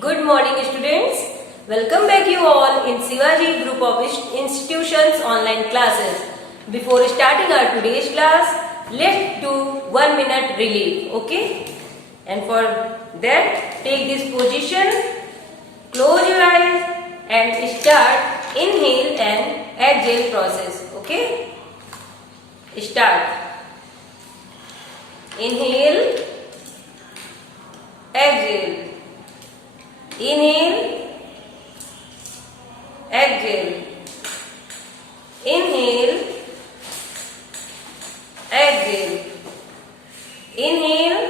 Good morning students. Welcome back you all in Shivaji Group of Institutions online classes. Before starting our today's class, let's do 1 minute relief. Okay? And for that, take this position, close your eyes and start inhale and exhale process. Okay? Start. Inhale, exhale. Inhale, exhale. Inhale, exhale. Inhale,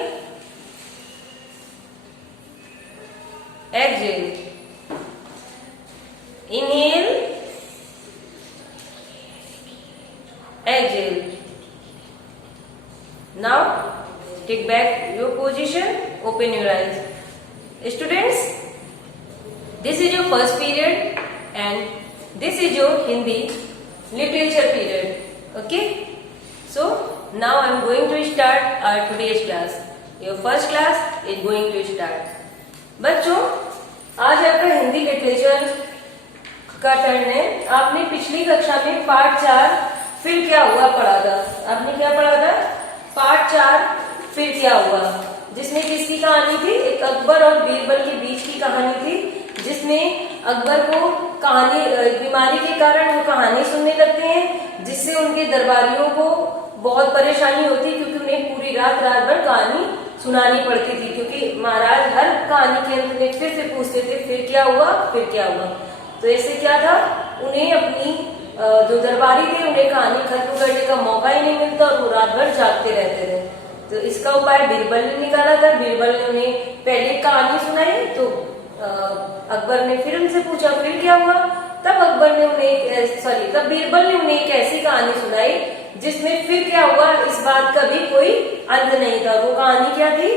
exhale. Inhale, exhale. Now take back your position, open your eyes. Students, this is your first period and this is your Hindi literature period. Okay? So now I am going to start our today's class. Your first class is going to start. बच्चों, आज आपका Hindi literature का turn है. आपने पिछली कक्षा में part 4 फिर क्या हुआ पढ़ा था. आपने क्या पढ़ा था? पार्ट 4 फिर क्या हुआ, जिसमें किसकी कहानी थी? एक अकबर और बीरबल के बीच की कहानी थी, जिसमें अकबर को कहानी बीमारी के कारण वो कहानी सुनने लगते हैं, जिससे उनके दरबारियों को बहुत परेशानी होती, क्योंकि उन्हें पूरी रात भर कहानी सुनानी पड़ती थी, क्योंकि महाराज हर कहानी के अंत में फिर से पूछते थे फिर क्या हुआ, फिर क्या हुआ. तो ऐसे क्या था, उन्हें अपनी जो दरबारी थे उन्हें कहानी खत्म करने का मौका ही नहीं मिलता और वो रात भर जागते रहते थे. तो इसका उपाय बीरबल ने निकाला था. बीरबल ने उन्हें पहले कहानी सुनाई, तो अकबर ने फिर उनसे पूछा फिर क्या हुआ. तब बीरबल ने उन्हें एक ऐसी कहानी सुनाई जिसमें फिर क्या हुआ इस बात का भी कोई अंत नहीं था. वो कहानी क्या थी?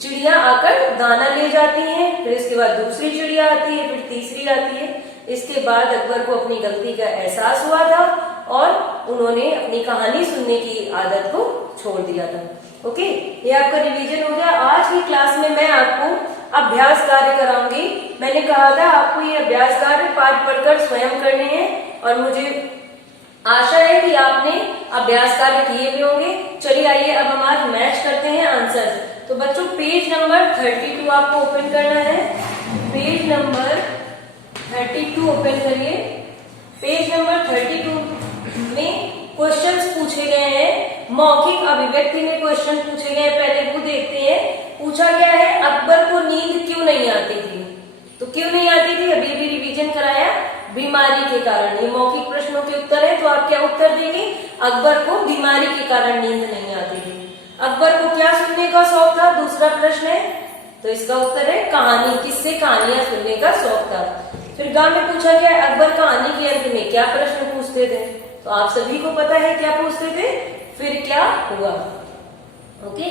चिड़िया आकर दाना ले जाती हैं, फिर इसके बाद दूसरी चिड़िया आती है, फिर तीसरी आती है. इसके बाद अकबर को अपनी गलती का एहसास हुआ था और उन्होंने अपनी कहानी सुनने की आदत को छोड़ दिया था. ओके, ये आपका रिवीजन हो गया. आज की क्लास में मैं आपको अभ्यास कार्य कराऊंगी. मैंने कहा था आपको ये अभ्यास कार्य पाठ पढ़कर स्वयं करने हैं और मुझे आशा है कि आपने अभ्यास कार्य किए भी होंगे. चलिए आइए अब हम आज मैच करते हैं आंसर. तो बच्चों पेज नंबर 32 आपको ओपन करना है. पेज नंबर 32 ओपन करिए. पेज नंबर 32 में क्वेश्चंस पूछे गए हैं. मौखिक अभिव्यक्ति में क्वेश्चन पूछे गए, पहले वो देखते हैं. पूछा गया है अकबर को नींद क्यों नहीं आती थी. तो क्यों नहीं आती थी अभी भी रिवीजन कराया, बीमारी के कारण. ये मौखिक प्रश्नों के उत्तर है, तो आप क्या उत्तर देंगे? अकबर को बीमारी के कारण नींद नहीं आती थी. अकबर को क्या सुनने का शौक था, दूसरा प्रश्न है, तो इसका उत्तर है कहानी. किससे? कहानियां सुनने का शौक था. फिर ग में पूछा गया अकबर कहानी के अंत में क्या प्रश्न पूछते थे. तो आप सभी को पता है क्या पूछते थे? फिर क्या हुआ. ओके,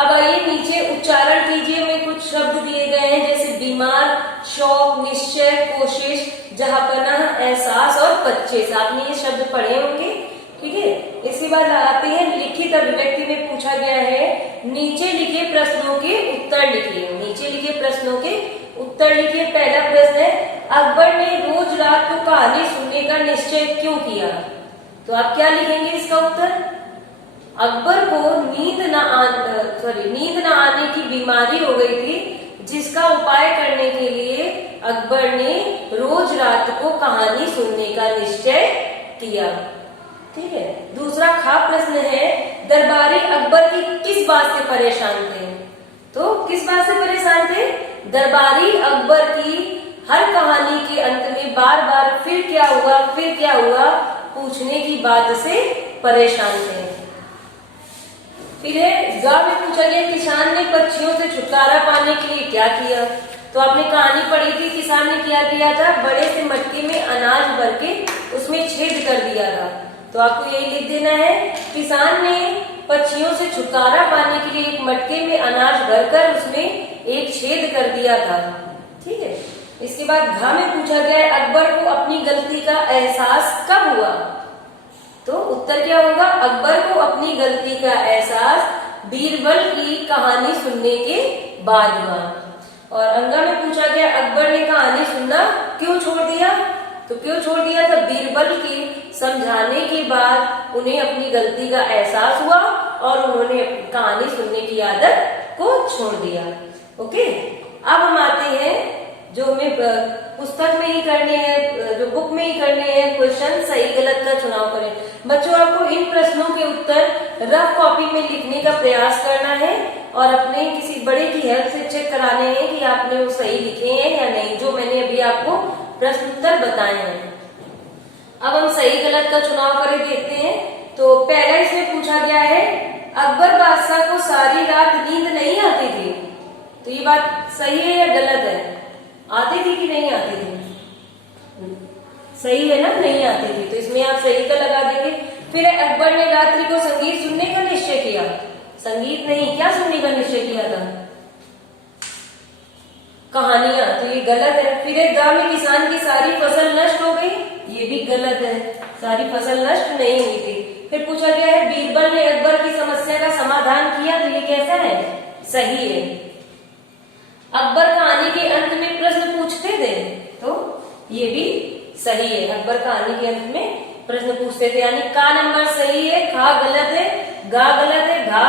अब आइए नीचे उच्चारण कीजिए. में कुछ शब्द दिए गए हैं जैसे बीमार, शौक, निश्चय, कोशिश, जहांपनाह, एहसास और पच्चीस. आपने ये शब्द पढ़े होंगे. ठीक है, इसके बाद आते हैं लिखित अभिव्यक्ति में पूछा गया है नीचे लिखे प्रश्नों के उत्तर लिखिए. नीचे लिखे प्रश्नों के उत्तर लिखिए. पहला प्रश्न है अकबर ने रोज रात को कहानी सुनने का निश्चय क्यों किया. तो आप क्या लिखेंगे इसका उत्तर? अकबर को नींद न आने की बीमारी हो गई थी, जिसका उपाय करने के लिए अकबर ने रोज रात को कहानी सुनने का निश्चय किया. ठीक है. दूसरा खा प्रश्न है दरबारी अकबर की किस बात से परेशान थे. तो किस बात से परेशान थे? दरबारी अकबर की हर कहानी के अंत में बार बार फिर क्या हुआ पूछने की बात से परेशान थे. फिर है गा में पूछा गया किसान ने पक्षियों से छुटकारा पाने के लिए क्या किया. तो आपने कहानी पढ़ी थी, किसान ने क्या किया था? बड़े से मटके में अनाज भर के उसमें छेद कर दिया था. तो आपको यही लिख देना है किसान ने पक्षियों से छुटकारा पाने के लिए एक मटके में अनाज भरकर उसमें एक छेद कर दिया था. ठीक है. इसके बाद घ में पूछा गया है अकबर को अपनी गलती का एहसास कब हुआ. तो उत्तर क्या होगा? अकबर को अपनी गलती का एहसास बीरबल की कहानी सुनने के बाद हुआ. और अंगा में पूछा गया अकबर ने कहानी सुनना क्यों छोड़ दिया। तो क्यों छोड़ दिया था, बीरबल के समझाने के बाद उन्हें अपनी गलती का एहसास हुआ और उन्होंने कहानी सुनने की आदत को छोड़ दिया। ओके, अब हम आते हैं जो हमें पुस्तक में ही करने हैं, जो बुक में ही करने हैं क्वेश्चन, सही गलत का चुनाव करें। बच्चों आपको इन प्रश्नों के उत्तर रफ कॉपी में लिखने का प्रयास करना है और अपने किसी बड़े की हेल्प से चेक कराने हैं कि आपने वो सही लिखे हैं या नहीं, जो मैंने अभी आपको प्रश्न उत्तर बताए हैं। अब हम सही गलत का चुनाव करके देखते हैं। तो पहला इसमें पूछा गया है अकबर बादशाह को सारी रात नींद नहीं आती थी। तो ये बात सही है या गलत है, आती थी कि नहीं आती थी? सही है ना, नहीं आती थी, तो इसमें आप सही का लगा देंगे। फिर अकबर ने रात्रि को संगीत सुनने का निश्चय किया। संगीत नहीं, क्या सुनने का निश्चय किया था? कहानियां, तो ये गलत है। फिर गांव में किसान की सारी फसल नष्ट हो गई, ये भी गलत है, सारी फसल नष्ट नहीं हुई थी। फिर पूछा गया है बीरबल ने अकबर की समस्या का समाधान किया, तो ये कैसा है? सही है। अकबर कहानी के अंत में प्रश्न पूछते थे, तो ये भी सही है। अकबर कहानी के अंत में प्रश्न पूछते थे, यानी का नंबर सही है, खा गलत है, गा गलत है, घा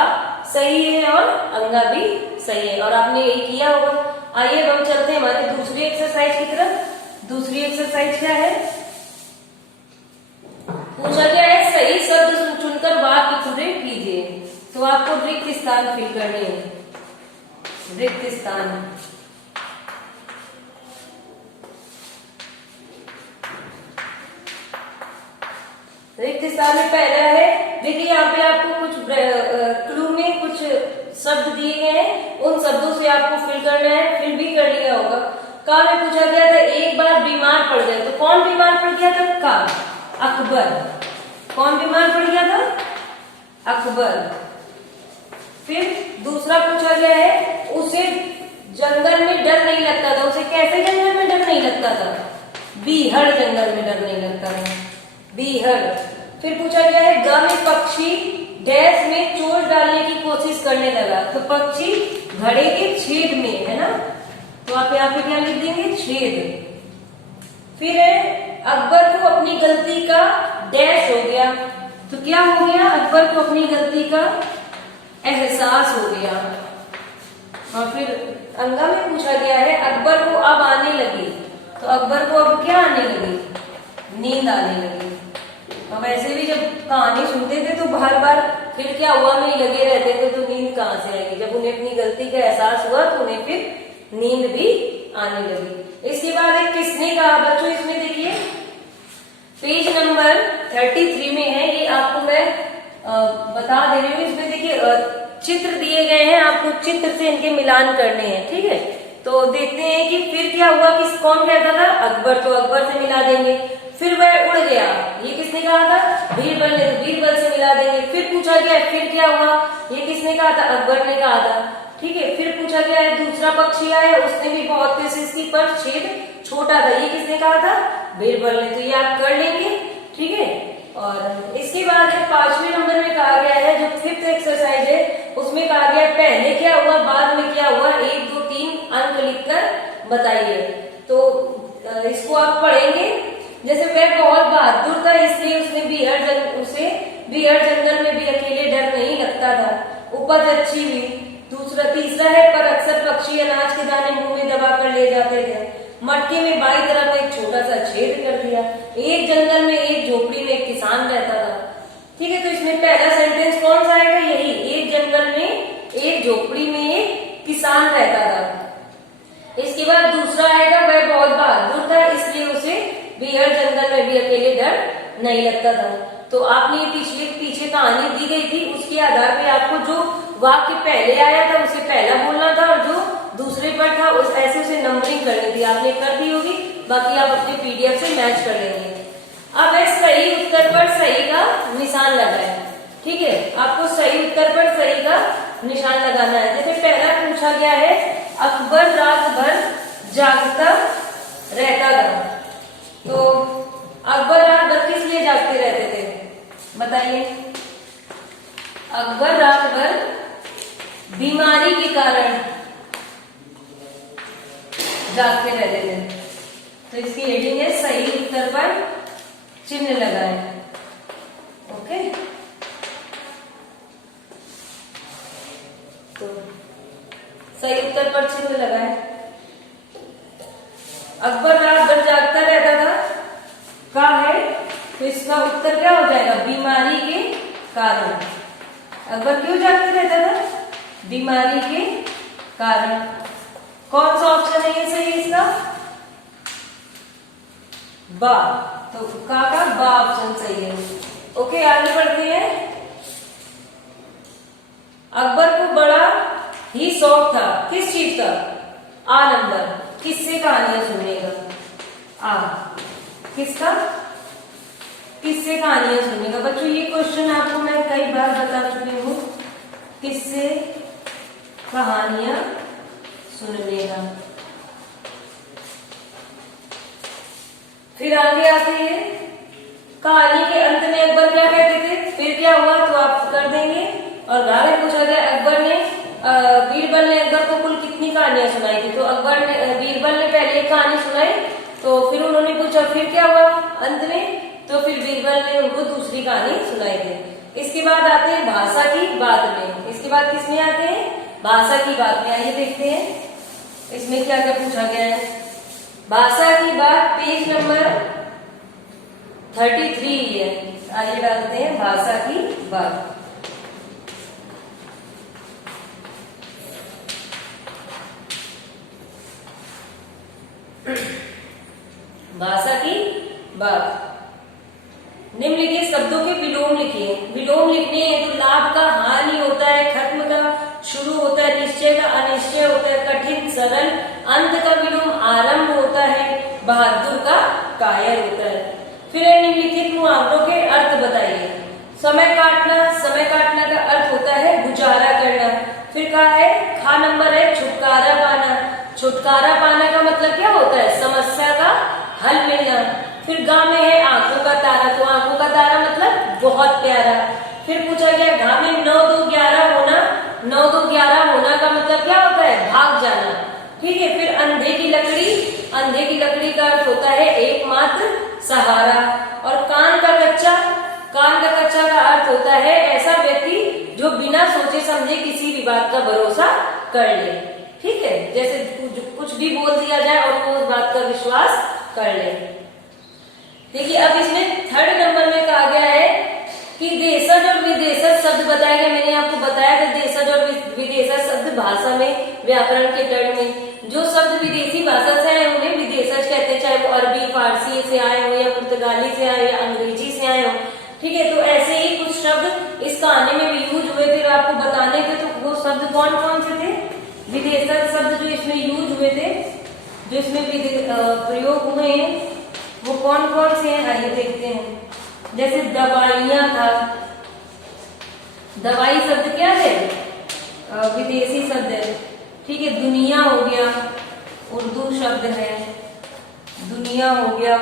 सही है और अंगा भी सही है। और आपने यही किया होगा। आइए हम चलते हैं हमारे दूसरी एक्सरसाइज की तरफ। दूसरी एक्सरसाइज क्या है? पूछा गया है सही शब्द चुनकर वाक्य पूरे कीजिए। तो आपको रिक्त स्थान फिल करने हैं, रिक्त स्थान। रिक्त स्थान में पहला है, देखिए यहाँ पे आपको कुछ क्लू में कुछ शब्द दिए गए हैं, उन शब्दों से आपको फिल करना है। फिल भी कर लिया होगा। का में पूछा गया था एक बार बीमार पड़ गया, तो कौन बीमार पड़ गया था? का, अकबर। कौन बीमार पड़ गया था? अकबर। फिर दूसरा पूछा गया है उसे जंगल में डर नहीं लगता था। उसे कैसे जंगल में डर नहीं लगता था? बीहड़ जंगल में डर नहीं लगता था, बीहड़। फिर पूछा गया है गांव में पक्षी गैस में चोट डालने की कोशिश करने लगा, तो पक्षी घड़े के छेद में, है ना, तो आप यहाँ पे क्या लिख देंगे? छेद। फिर है अकबर को अपनी गलती का डैश हो गया, तो क्या हो गया? अकबर को अपनी गलती का एहसास हो गया। और फिर अंगा में पूछा गया है अकबर को अब आने लगी, तो अकबर को अब क्या आने लगी? नींद आने लगी। अब ऐसे भी जब कहानी सुनते थे तो बार बार फिर क्या हुआ में लगे रहते थे, तो नींद कहाँ से आएगी? जब उन्हें अपनी गलती का एहसास हुआ तो उन्हें फिर नींद भी आने लगी। इसके बाद एक किसने कहा, बच्चों इसमें देखिए पेज नंबर 33 में है, ये आपको मैं बता दे रही हूँ। इसमें देखिए चित्र दिए गए हैं, आपको चित्र से इनके मिलान करने हैं, ठीक है। तो देखते हैं कि फिर क्या हुआ, कौन कहता था? अकबर, तो अकबर से मिला देंगे। फिर वह उड़ गया, ये किसने कहा था? बीरबल ने, तो बीरबल से मिला देंगे। फिर पूछा गया फिर क्या हुआ, ये किसने कहा था? अकबर ने कहा था, ठीक है। फिर पूछा गया है दूसरा पक्षी आया, उसने भी बहुत कोशिश की पर छेद छोटा था, ये किसने कहा था? बीरबल ने। तो ये आप कर लेंगे, ठीक है। और इसके बाद 5वें नंबर में कहा गया है, जो 5th एक्सरसाइज है, उसमें कहा गया पहले क्या हुआ बाद में क्या हुआ, 1 2 3 अंक लिखकर बताइए। तो इसको आप पढ़ेंगे। जैसे वह बहुत बहादुर था इसलिए उसने बीहड़ जंगल में भी अकेले डर नहीं लगता था, उपज अच्छी हुई। तीसरा है पर अक्सर पक्षी अनाज के दाने मुंह में दबा कर ले जाते थे, मटके में बाई तरफ एक छोटा सा छेद कर दिया। एक जंगल में एक झोपड़ी में एक किसान रहता था, ठीक है। तो इसमें पहला सेंटेंस कौन सा आएगा? यही, एक जंगल में एक झोपड़ी में एक किसान रहता था। इसके बाद दूसरा आएगा वह बहुत बहादुर था इसलिए उसे बीहड़ जंगल में भी अकेले डर नहीं लगता था। तो आपने पीछे कहानी दी गई थी, उसके आधार पे आपको जो वाक्य पहले आया था उसे पहला बोलना था और जो दूसरे पर था उस ऐसे उसे नंबरिंग करनी थी। आपने कर दी होगी, बाकी आप अपने पीडीएफ से मैच कर लेंगे। अब सही उत्तर पर सही का निशान लगाए, ठीक है। आपको सही उत्तर पर सही का निशान लगाना है। जैसे पहला पूछा गया है अकबर रात भर जागता रहता था, तो अकबर रात भर किस लिए जागते रहते थे बताइए? अकबर रात भर बीमारी के कारण, जागते रहते थे। तो इसकी हेडिंग है सही उत्तर पर चिन्ह लगाएं। ओके, तो सही उत्तर पर चिन्ह लगाएं। अकबर रात भर जागता रहता था, का है, तो इसका उत्तर क्या हो जाएगा? बीमारी के कारण। अकबर क्यों जागते रहता था? बीमारी के कारण। कौन सा ऑप्शन है ये सही इसका? बा। तो का बा ऑप्शन सही है। ओके, आगे बढ़ते हैं। अकबर को बड़ा ही शौक था, किस चीज का? आ नंबर, किससे कहानियां सुनने का? आ, किसका? किससे कहानियां सुनने का? बच्चों ये क्वेश्चन आपको मैं कई बार बता चुकी हूँ, किससे कहानियां सुनने का। फिर आगे आते हैं, कहानी के अंत में अकबर क्या कहते थे? फिर क्या हुआ? तो आप कर देंगे। और आगे पूछा गया अकबर ने बीरबल ने अकबर को कुल कितनी कहानियां सुनाई थी? तो अकबर ने बीरबल ने पहले एक कहानी सुनाई, तो फिर उन्होंने पूछा फिर क्या हुआ अंत में? तो फिर बीरबल ने उनको दूसरी कहानी सुनाई थी। इसके बाद आते हैं भाषा की बात में। इसके बाद किस में आते हैं? भाषा की बात में। आइए देखते हैं इसमें क्या क्या पूछा गया है। भाषा की बात पेज नंबर 33 है। आइए डालते हैं भाषा की बात। भाषा की बात। निम्नलिखित शब्दों के विलोम लिखिए। विलोम लिखने हैं तो लाभ का हानि होता है, खत्म का शुरू होता है, निश्चय का अनिश्चय होता है, कठिन सरल, अंत का विलोम आरंभ होता है, बहादुर का कायर होता है। फिर निम्नलिखित मुहावरों के अर्थ बताइए। समय काटना, समय काटना का अर्थ होता है गुजारा करना। फिर कहा है खा नंबर है छुटकारा पाना। छुटकारा पाना का मतलब क्या होता है? समस्या का हल मिलना। फिर गा में है आंखों का तारा, तो आंखों का तारा मतलब बहुत प्यारा। फिर पूछा गया घा में 9 2 11 होना। 9 2 11 होना का मतलब क्या होता है? भाग जाना। ठीक है। फिर अंधे की लकड़ी, अंधे की लकड़ी का अर्थ होता है एकमात्र सहारा। और कान का कच्चा, कान का कच्चा का अर्थ होता है ऐसा व्यक्ति जो बिना सोचे समझे किसी भी बात का भरोसा कर ले। ठीक है, जैसे कुछ भी बोल दिया जाए और वो उस बात का विश्वास कर ले। देखिए अब इसमें थर्ड नंबर में कहा गया है कि देशज और विदेशज शब्द बताया गया। मैंने आपको बताया था देशज और विदेशज शब्द भाषा में, व्याकरण के टर्म में जो शब्द विदेशी भाषा से आए उन्हें विदेशज कहते हैं, चाहे वो अरबी फारसी से आए हो या पुर्तगाली से आए या अंग्रेजी से आए हो। ठीक है, तो ऐसे ही कुछ शब्द इस कहानी में भी यूज हुए थे आपको बताने थे। तो वो शब्द कौन कौन से थे? विदेशज शब्द जो इसमें यूज हुए थे, जो इसमें प्रयोग हुए हैं वो कौन कौन से हैं? आइए देखते हैं। जैसे दवाइयां था, दवाई शब्द क्या है? विदेशी शब्द है। ठीक है, दुनिया हो गया, उर्दू शब्द है, दुनिया हो गया।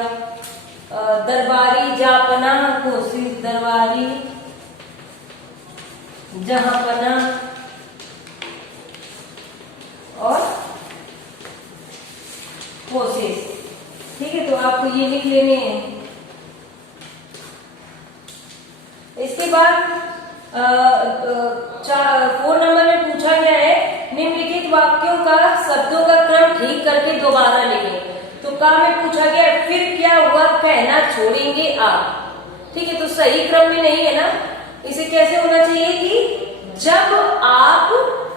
दरबारी जापना कोशिश, दरबारी जहांपना और कोशिश। ठीक है, तो आपको ये लिख लेने हैं। इसके बाद 4 नंबर में पूछा गया है निम्नलिखित वाक्यों का शब्दों का क्रम ठीक करके दोबारा लिखें। तो का में पूछा गया फिर क्या हुआ कहना छोड़ेंगे आप। ठीक है, तो सही क्रम में नहीं है ना। इसे कैसे होना चाहिए कि जब आप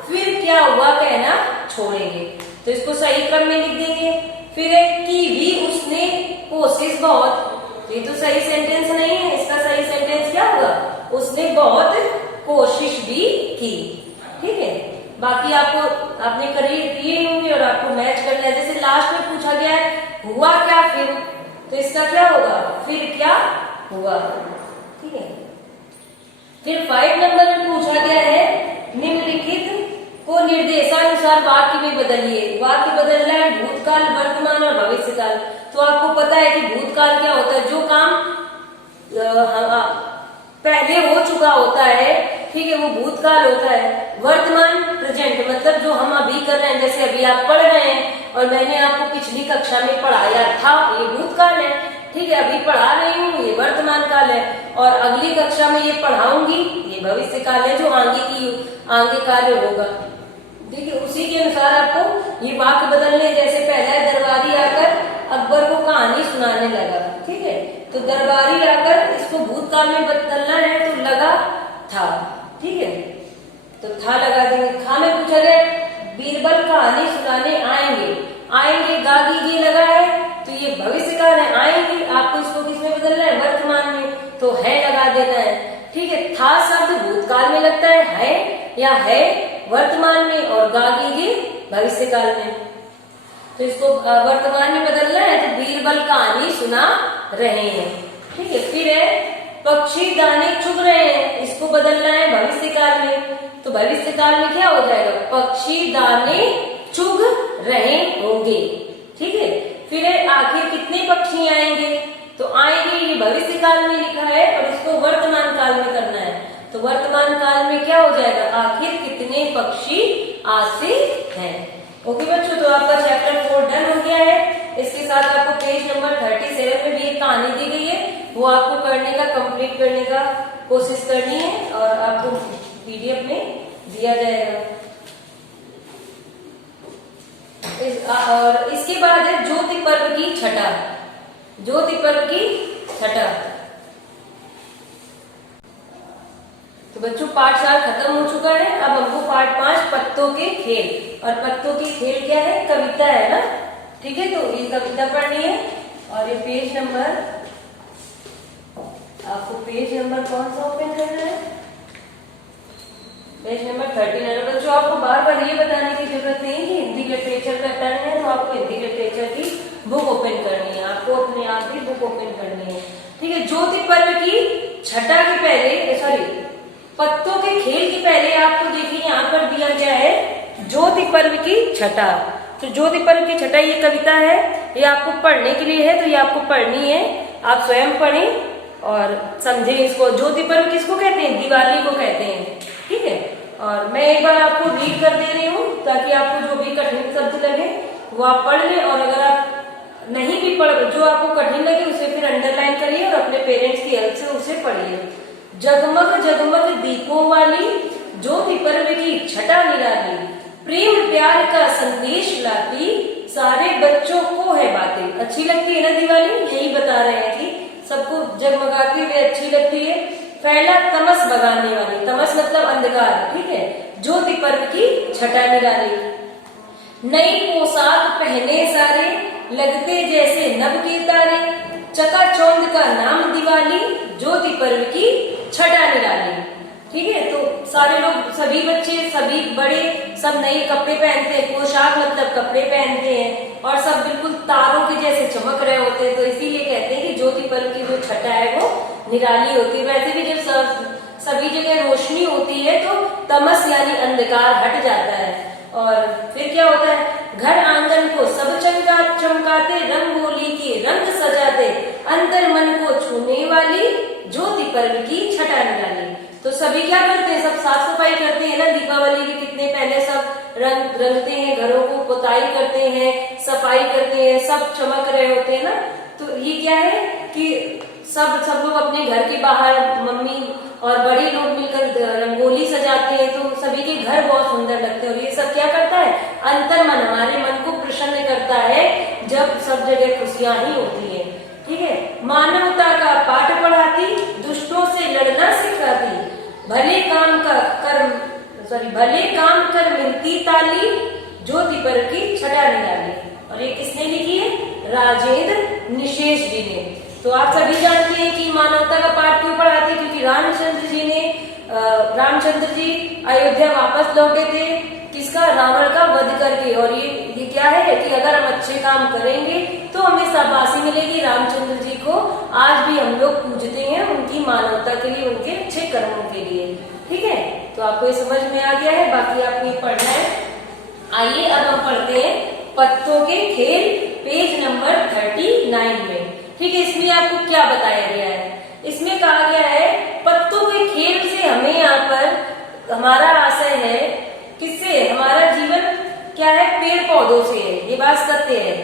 फिर क्या हुआ कहना छोड़ेंगे, तो इसको सही क्रम में लिख देंगे। फिर एक की भी उसने कोशिश बहुत, ये तो सही सेंटेंस नहीं है। इसका सही सेंटेंस क्या होगा? उसने बहुत कोशिश भी की। ठीक है, बाकी आपने किए होंगे और आपको मैच करना है। जैसे लास्ट में पूछा गया है हुआ क्या फिर, तो इसका क्या होगा? फिर क्या हुआ। ठीक है, फिर 5 नंबर में पूछा गया है निम्नलिखित को निर्देशानुसार वाक्य में बदलिए। वाक्य बदलना है भूतकाल, वर्तमान और भविष्यकाल। तो आपको पता है कि भूतकाल क्या होता है? जो काम पहले हो चुका होता है, ठीक है, वो भूतकाल होता है। वर्तमान प्रेजेंट मतलब जो हम अभी कर रहे हैं, जैसे अभी आप पढ़ रहे हैं और मैंने आपको पिछली कक्षा में पढ़ाया था, ये भूतकाल है। ठीक है, अभी पढ़ा रही हूँ, ये वर्तमान काल है, और अगली कक्षा में ये पढ़ाऊंगी, ये भविष्य काल है, जो आगे कार्य होगा। ठीक है, उसी के अनुसार आपको ये वाक्य बदलने, जैसे पहला दरबारी आकर अकबर को कहानी सुनाने लगा। ठीक है, तो दरबारी आकर इसको भूतकाल में बदलना है, तो लगा था। ठीक है, तो था लगा देंगे। था में पूछा गया बीरबल कहानी सुनाने आएंगे गागी ये लगा है, तो ये भविष्य काल है, आएंगे। आपको इसको किसमें बदलना है? वर्तमान में, तो है लगा देना है। ठीक है, था शब्द भूतकाल में लगता है या है वर्तमान में, और गागी ये भविष्य काल में, तो इसको वर्तमान में बदलना है, तो बीरबल कहानी सुना रहे हैं। ठीक है, फिर है पक्षी दाने चुग रहे हैं, इसको बदलना है भविष्य काल में, तो भविष्य काल में क्या हो जाएगा? पक्षी दाने चुग रहे होंगे। ठीक है, फिर है आखिर कितने पक्षी आएंगे, तो आएंगे ये भविष्य काल में लिखा है, और इसको वर्तमान काल में करना है, तो वर्तमान काल में क्या हो जाएगा? आखिर कितने पक्षी आते हैं। ओके बच्चों, तो आपका चैप्टर 4 डन हो गया है। इसके साथ आपको पेज नंबर 37 में भी एक कहानी दी गई है, वो आपको करने का, कंप्लीट करने का कोशिश करनी है, और आपको पीडीएफ में दिया जाएगा। और इसके बाद है ज्योति पर्व की छठा। ज्योति पर्व की छठा, तो बच्चों पाठ 4 खत्म हो चुका है। अब हमको पाठ 5 पत्तों के खेल, और पत्तों के खेल क्या है? कविता है ना। ठीक है, तो ये कविता पढ़नी है, और ये पेज नंबर, आपको पेज नंबर कौन सा ओपन करना है? Page number 39। बच्चों आपको बार बार ये बताने की जरूरत नहीं कि हिंदी लिटरेचर का टर्न है, तो आपको हिंदी लिटरेचर की बुक ओपन करनी है, आपको अपने आप ही बुक ओपन करनी है। ठीक है, ज्योति पर्व की छठा के पहले, सॉरी पत्तों के खेल के पहले आपको देखिए यहाँ पर दिया गया है ज्योति पर्व की छठा। तो ज्योति पर्व की छठा ये कविता है, ये आपको पढ़ने के लिए है, तो ये आपको पढ़नी है, आप स्वयं पढ़ें और समझें इसको। ज्योति पर्व किसको कहते हैं? दिवाली को कहते हैं। ठीक है, और मैं एक बार आपको रीड कर दे रही हूँ, ताकि आपको जो भी कठिन शब्द लगे वो आप पढ़ लें, और अगर आप नहीं भी पढ़, जो आपको कठिन लगे उसे फिर अंडरलाइन करिए और अपने पेरेंट्स की हेल्प से उसे पढ़िए। जगमग जगमग दीपों वाली ज्योति पर्व की छठा निराली, प्रेम प्यार का संदेश लाती, सारे बच्चों को है बातें। अच्छी लगती है ना दिवाली? यही बता रहे हैं कि सबको जगमगाती हुई अच्छी लगती है। फैला तमस भगाने वाली, तमस मतलब अंधकार। ठीक है, ज्योति पर्व की छठा निराली, नई पोशाक पहने सारे, लगते जैसे नभ के तारे, चकाचौंध का नाम दिवाली, ज्योति पर्व की छठा निराली। ठीक है, तो सारे लोग, सभी बच्चे, सभी बड़े, सब नए कपड़े पहनते हैं, पोशाक मतलब कपड़े पहनते हैं, और सब बिल्कुल तारों के जैसे चमक रहे होते हैं, तो इसीलिए कहते हैं कि ज्योति पर्व की जो छठा है वो निराली होती है। वैसे भी जब सभी जगह रोशनी होती है तो तमस यानी अंधकार हट जाता है, और फिर क्या होता है? घर आंगन को सब चमकाते, रंगोली के रंग सजाते, अंतर मन को छूने वाली, ज्योति पर्व की छठा निराली। तो सभी क्या करते हैं? सब साफ सफाई करते हैं ना, दीपावली के कितने पहले सब रंगते हैं, घरों को पुताई करते हैं, सफाई करते हैं, सब चमक रहे होते हैं ना। तो ये क्या है कि सब लोग अपने घर के बाहर, मम्मी और बड़े लोग मिलकर रंगोली सजाते हैं, तो सभी के घर बहुत सुंदर लगते हैं। और ये सब क्या करता है? अंतर मन, हमारे मन को प्रसन्न करता है जब सब जगह खुशियां ही होती है। ठीक है, मानवता का पाठ पढ़ाती, दुष्टों से लड़ना सिखाती, भले काम कर मिलती ताली, ज्योति पर्व की छठा निराली। और ये किसने लिखी है? राजेंद्र निशेष जी ने। तो आप सभी जानते हैं कि मानवता का पाठ क्यों पढ़ाते, क्योंकि रामचंद्र जी अयोध्या वापस लौटे थे, किसका? रावण का वध करके। और ये क्या है कि अगर हम अच्छे काम करेंगे तो हमें शाबाशी मिलेगी। रामचंद्र जी को आज भी हम लोग पूजते हैं, उनकी मानवता के लिए, उनके अच्छे कर्मों के लिए। ठीक है, तो आपको ये समझ में आ गया है, बाकी आपको ये पढ़ना है। आइए अब हम पढ़ते हैं पत्तों के खेल, पेज नंबर 39 में। ठीक है, इसमें आपको क्या बताया गया है? इसमें कहा गया है पत्तों के खेल से हमें यहाँ पर, हमारा आशय है किससे? हमारा जीवन क्या है, पेड़ पौधों से है, ये बात सत्य है।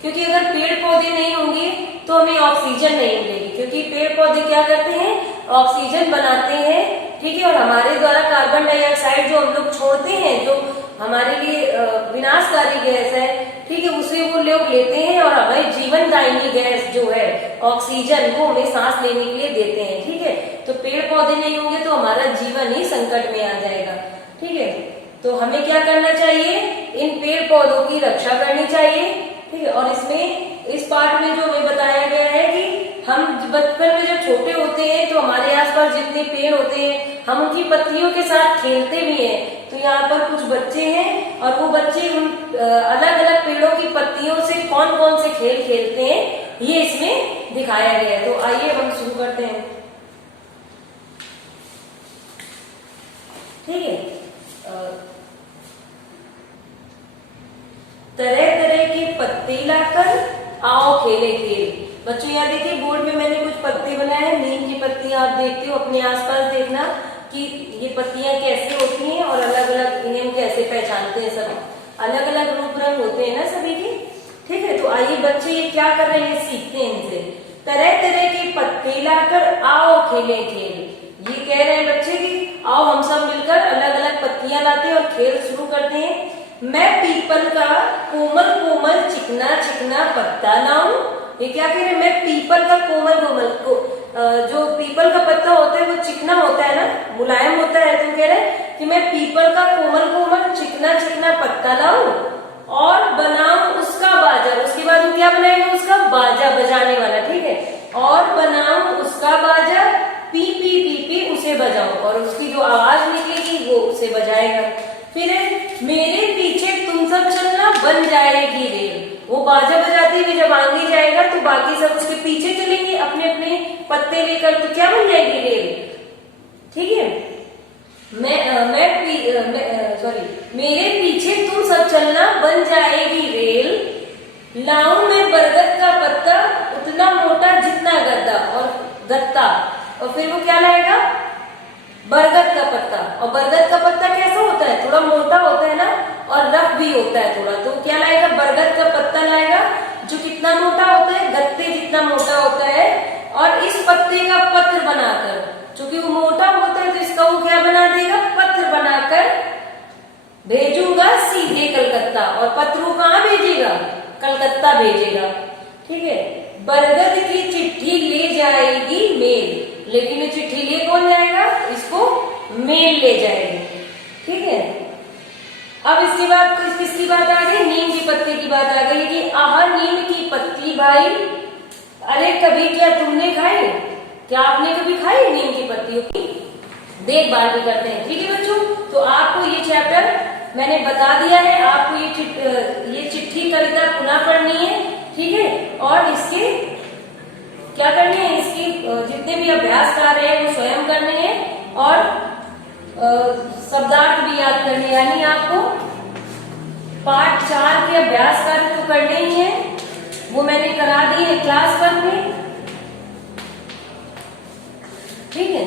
क्योंकि अगर पेड़ पौधे नहीं होंगे तो हमें ऑक्सीजन नहीं मिलेगी, क्योंकि पेड़ पौधे क्या करते हैं, ऑक्सीजन बनाते हैं, ठीक है, और हमारे द्वारा कार्बन डाइऑक्साइड जो हम लोग छोड़ते हैं, जो हमारे लिए विनाशकारी गैस है, ठीक है, उसे वो लोग लेते हैं और हमें जीवनदायिनी गैस जो है ऑक्सीजन, वो हमें सांस लेने के लिए देते हैं, ठीक है। तो पेड़ पौधे नहीं होंगे तो हमारा जीवन ही संकट में आ जाएगा, ठीक है। तो हमें क्या करना चाहिए, इन पेड़ पौधों की रक्षा करनी चाहिए, ठीक है। और इसमें इस पार्ट में जो हमें बताया गया है कि हम बचपन में जब छोटे होते हैं तो हमारे आसपास जितने पेड़ होते हैं हम उनकी पत्तियों के साथ खेलते भी हैं। तो यहाँ पर कुछ बच्चे हैं और वो बच्चे उन अलग अलग पेड़ों की पत्तियों से कौन कौन से खेल खेलते हैं ये इसमें दिखाया गया है। तो आइए हम शुरू करते हैं, ठीक है। तरह तरह के पत्ते लाकर आओ खेले खेल। बच्चों यहाँ देखिए बोर्ड में मैंने कुछ पत्ते बनाए हैं, नीम की पत्तियां आप देखते हो, अपने आसपास देखना कि ये पत्तियां कैसे होती हैं और अलग अलग इन्हें हम कैसे पहचानते हैं। सब अलग अलग रूप रंग होते हैं ना सभी के, ठीक है। तो आइए बच्चे ये क्या कर रहे हैं, सीखते हैं इनसे। तरह तरह के पत्ते लाकर आओ खेले खेल, ये कह रहे हैं बच्चे कि आओ हम सब मिलकर अलग अलग पत्तियां लाते हैं और खेल शुरू करते हैं। मैं पीपल का कोमल कोमल चिकना चिकना पत्ता लाऊं, ये क्या कह रहे हैं, मैं पीपल का कोमल कोमल को जो पीपल का पत्ता होता है वो चिकना होता है ना, मुलायम होता है। तो कह रहे हैं कि मैं पीपल का कोमल कोमल चिकना चिकना पत्ता लाऊं और बनाऊं उसका बाजा। उसके बाद वो क्या बनाएगा, उसका बाजा बजाने वाला, ठीक है। और बनाऊं उसका बाजा, पी पी पी पी उसे बजाऊं, और उसकी जो आवाज निकलेगी वो उसे बजाएगा। फिर मेरे पीछे तुम सब चलना, बन जाएगी रेल। वो बाजा बजाते हुए जब आगे जाएगा तो बाकी सब उसके पीछे चलेंगे अपने अपने पत्ते लेकर, तो क्या बन जाएगी रेल, ठीक है। मेरे पीछे तुम सब चलना, बन जाएगी रेल। लाऊं मैं बरगद का पत्ता, उतना मोटा जितना गद्दा, और गत्ता, और फिर वो क्या लाएगा, बरगद का पत्ता। और बरगद का पत्ता कैसा होता है, थोड़ा मोटा होता है ना, और रफ भी होता है थोड़ा। तो क्या लाएगा, बरगद का पत्ता लाएगा जो कितना मोटा होता है, गत्ते जितना मोटा होता है। और इस पत्ते का पत्र बनाकर, चूंकि वो मोटा होता है तो इसका वो क्या बना देगा, पत्र बनाकर भेजूंगा सीधे कलकत्ता। और पत्र वो कहाँ भेजेगा, कलकत्ता भेजेगा, ठीक है। बरगद की चिट्ठी ले जाएगी मेल, लेकिन ये चिट्ठी ले कौन जाएगा, इसको मेल ले जाएगी, ठीक है। अब इसके बाद किसकी बात आ गई, नीम की पत्ते की बात आ गई कि आह नीम की पत्ती भाई, अरे कभी क्या तुमने खाई, क्या आपने कभी खाई नीम की पत्तियों की देखभाल भी करते हैं, ठीक है बच्चों। तो आपको ये चैप्टर मैंने बता दिया है, आपको ये चिट्ठी कविता पुनः पढ़नी है, ठीक है। और इसके क्या करने हैं, इसकी जितने भी अभ्यास कार्य हैं वो स्वयं करने हैं, और शब्दार्थ भी याद करने, यानी आपको पार्ट 4 के अभ्यास कार्य तो करने ही है, वो मैंने करा दिए है क्लास 1 में, ठीक है।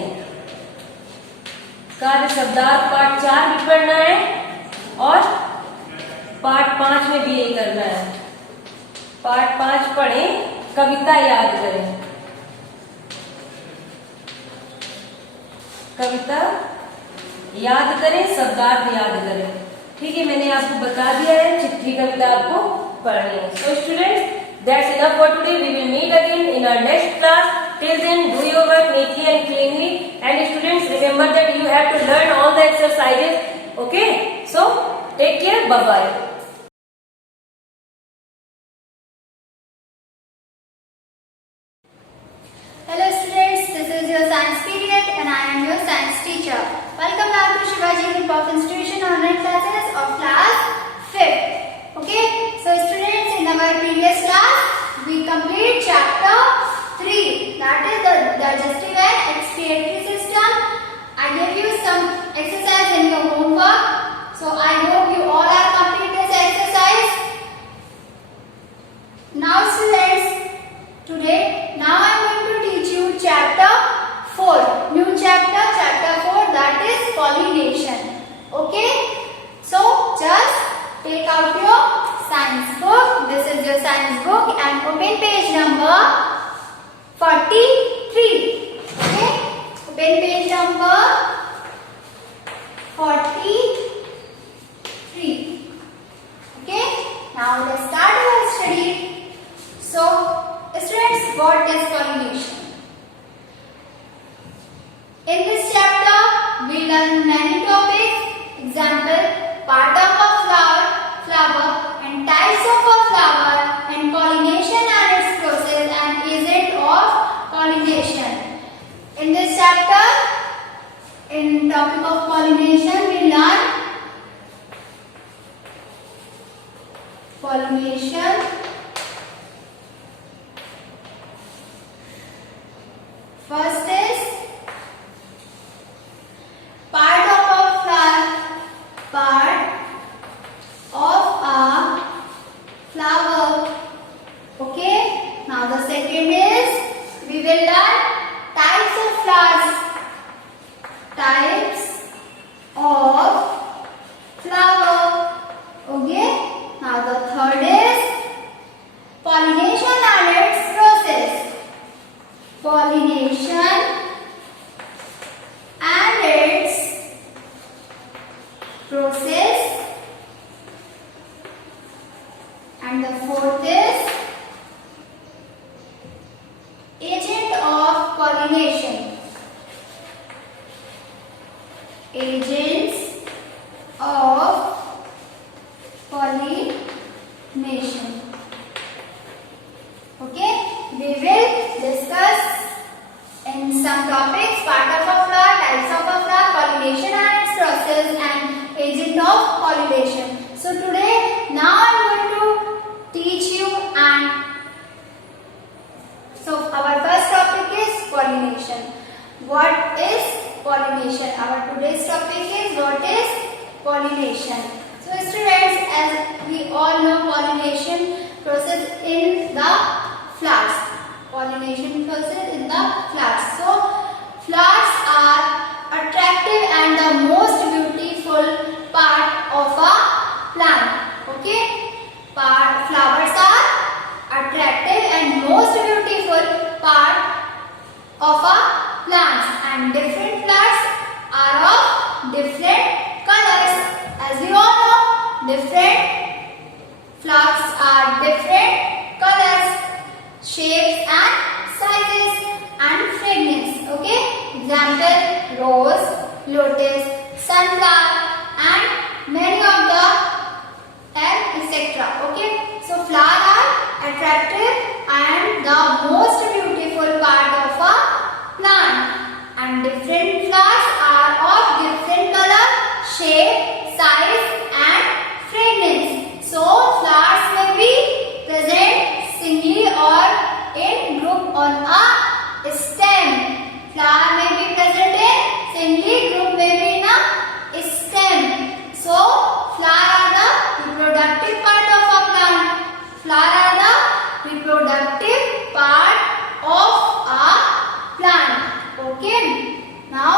कार्य शब्दार्थ पार्ट 4 भी पढ़ना है और पार्ट 5 में भी यही करना है। पार्ट 5 पढ़ें, कविता याद करें, कविता याद करें, शब्दार्थ याद करें, ठीक है। मैंने आपको बता दिया है, चिट्ठी कविता आपको पढ़नी है। So students, that's enough for today, we will meet again in our next class. Till then, do your work neatly and cleanly, and students remember that you have to learn all the exercises, okay? So take care, bye bye. Hello students, this is your science period and I am your science teacher. Welcome back to Shivaji Group of Institution online classes of class 5th. Okay, so students, in our previous class we complete chapter 3, that is the digestive and excretory system. I gave you some exercise in your homework, so I hope you all are complete this exercise. Now students, today now I am going to teach you chapter 4, new chapter 4, that is pollination. Okay, so just take out your science book. This is your science book and open page number 43. Okay, open page number 43. Okay, now let's start our study. So, students, what is pollination? In this chapter, we learn many topics. Example, part of a flower and types of a flower and pollination and its process and agent of pollination. In this chapter, in topic of pollination, we learn pollination, first is part of a flower. Okay, now the second is we will learn types of flowers. Types of flower. Okay, now the third is pollination and its process. Pollination and its process. And the fourth is agent of pollination. Agents of pollination. Okay, we will discuss in some topics part of a flower, types of a flower, pollination and its process and agent of pollination. So today, now I am going to teach you and so our first topic is pollination. What is pollination? Our today's topic is what is pollination. So students, as we all know, pollination process in the flowers. Pollination process in the flowers. So flowers are attractive and the most beautiful part of a plant. Okay, flowers are attractive and most beautiful part of a plant, and different flowers are of different colors. As you all know, different flowers are different colors, shapes and sizes and fragrance. Okay, example, rose, lotus, sunflower and many of the etc. Okay, so flowers are attractive and the most beautiful part of a plant, and different flowers are of different color, shape, size and fragrance. So flowers may be present singly or in group on a stem. Flower may be present in singly, group may be in a stem. So flower are the reproductive part of a plant. Flower are the reproductive part of a plant. Okay. Now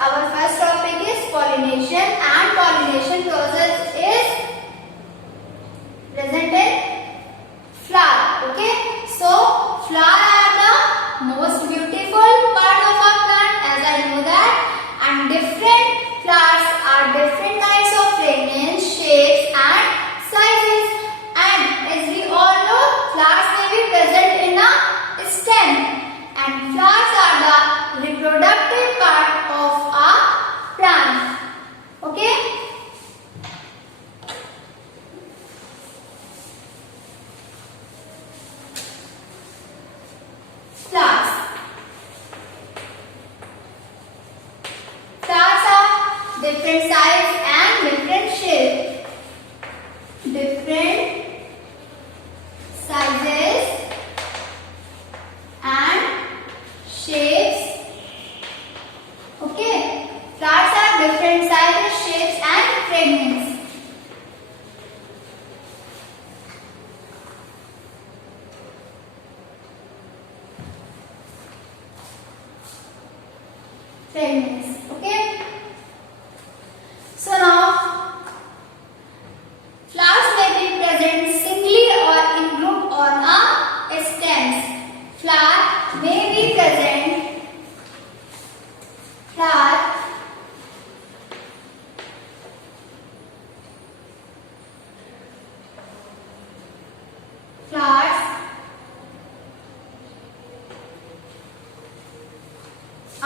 our first topic is pollination, and pollination process is present in flower. Okay. So flower are the most beautiful part of a plant, as I know that, and different flowers are different kinds of fragrance, shapes and sizes, and as we all know, flowers may be present in a stem, and flowers are the reproductive part of a plant. Okay. Flowers. Flowers are different size and different shape. Different sizes and shapes. Okay. Flowers are different sizes, shapes and fragrance. Fragrance. Okay. So now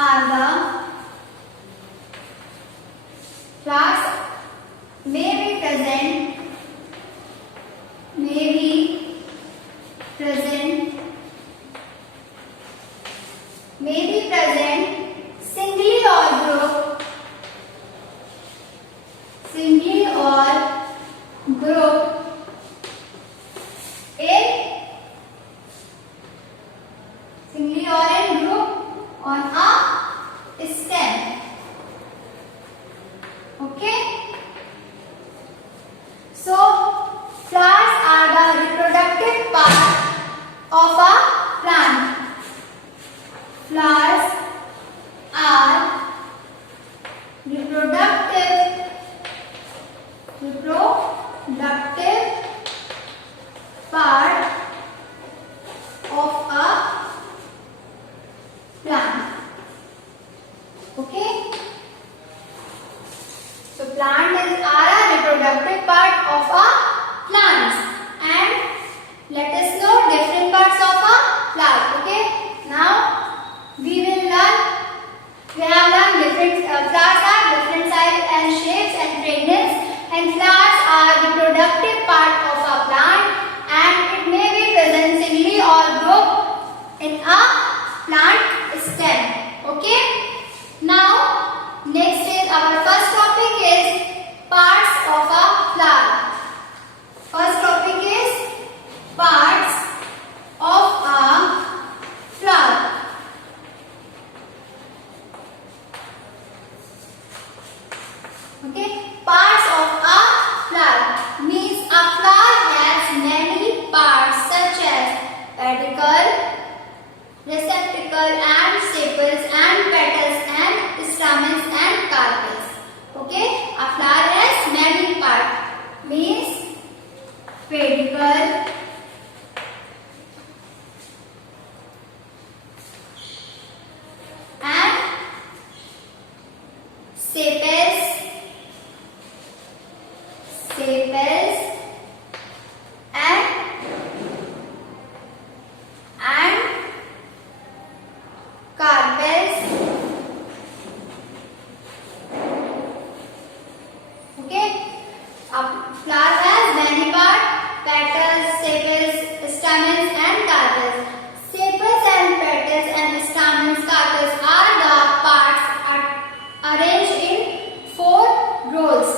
are the flowers may be present singly or group in singly or in group on a stem. Okay, so flowers are the reproductive part of a plant. Flowers are reproductive part of a plant. Okay, so plant are a reproductive part of a plant, and let us know different parts of a flower. Okay, now we have learned different flowers are different sizes and shapes and fragrance, and flowers are reproductive part of a plant, and it may be present singly or group in a plant stem. Okay, now next is our first topic is parts of a flower. First topic is parts of a flower. Okay, parts of a flower means a flower has many parts such as pedicel, receptacle and sepals and petals and stamens and carpels. Okay, a flower has many parts means pedicel, and sepals and carpels. Okay, a flower has many parts: petals, sepals, stamens and carpels. Sepals and petals and stamens, carpels are the parts arranged in 4 rows.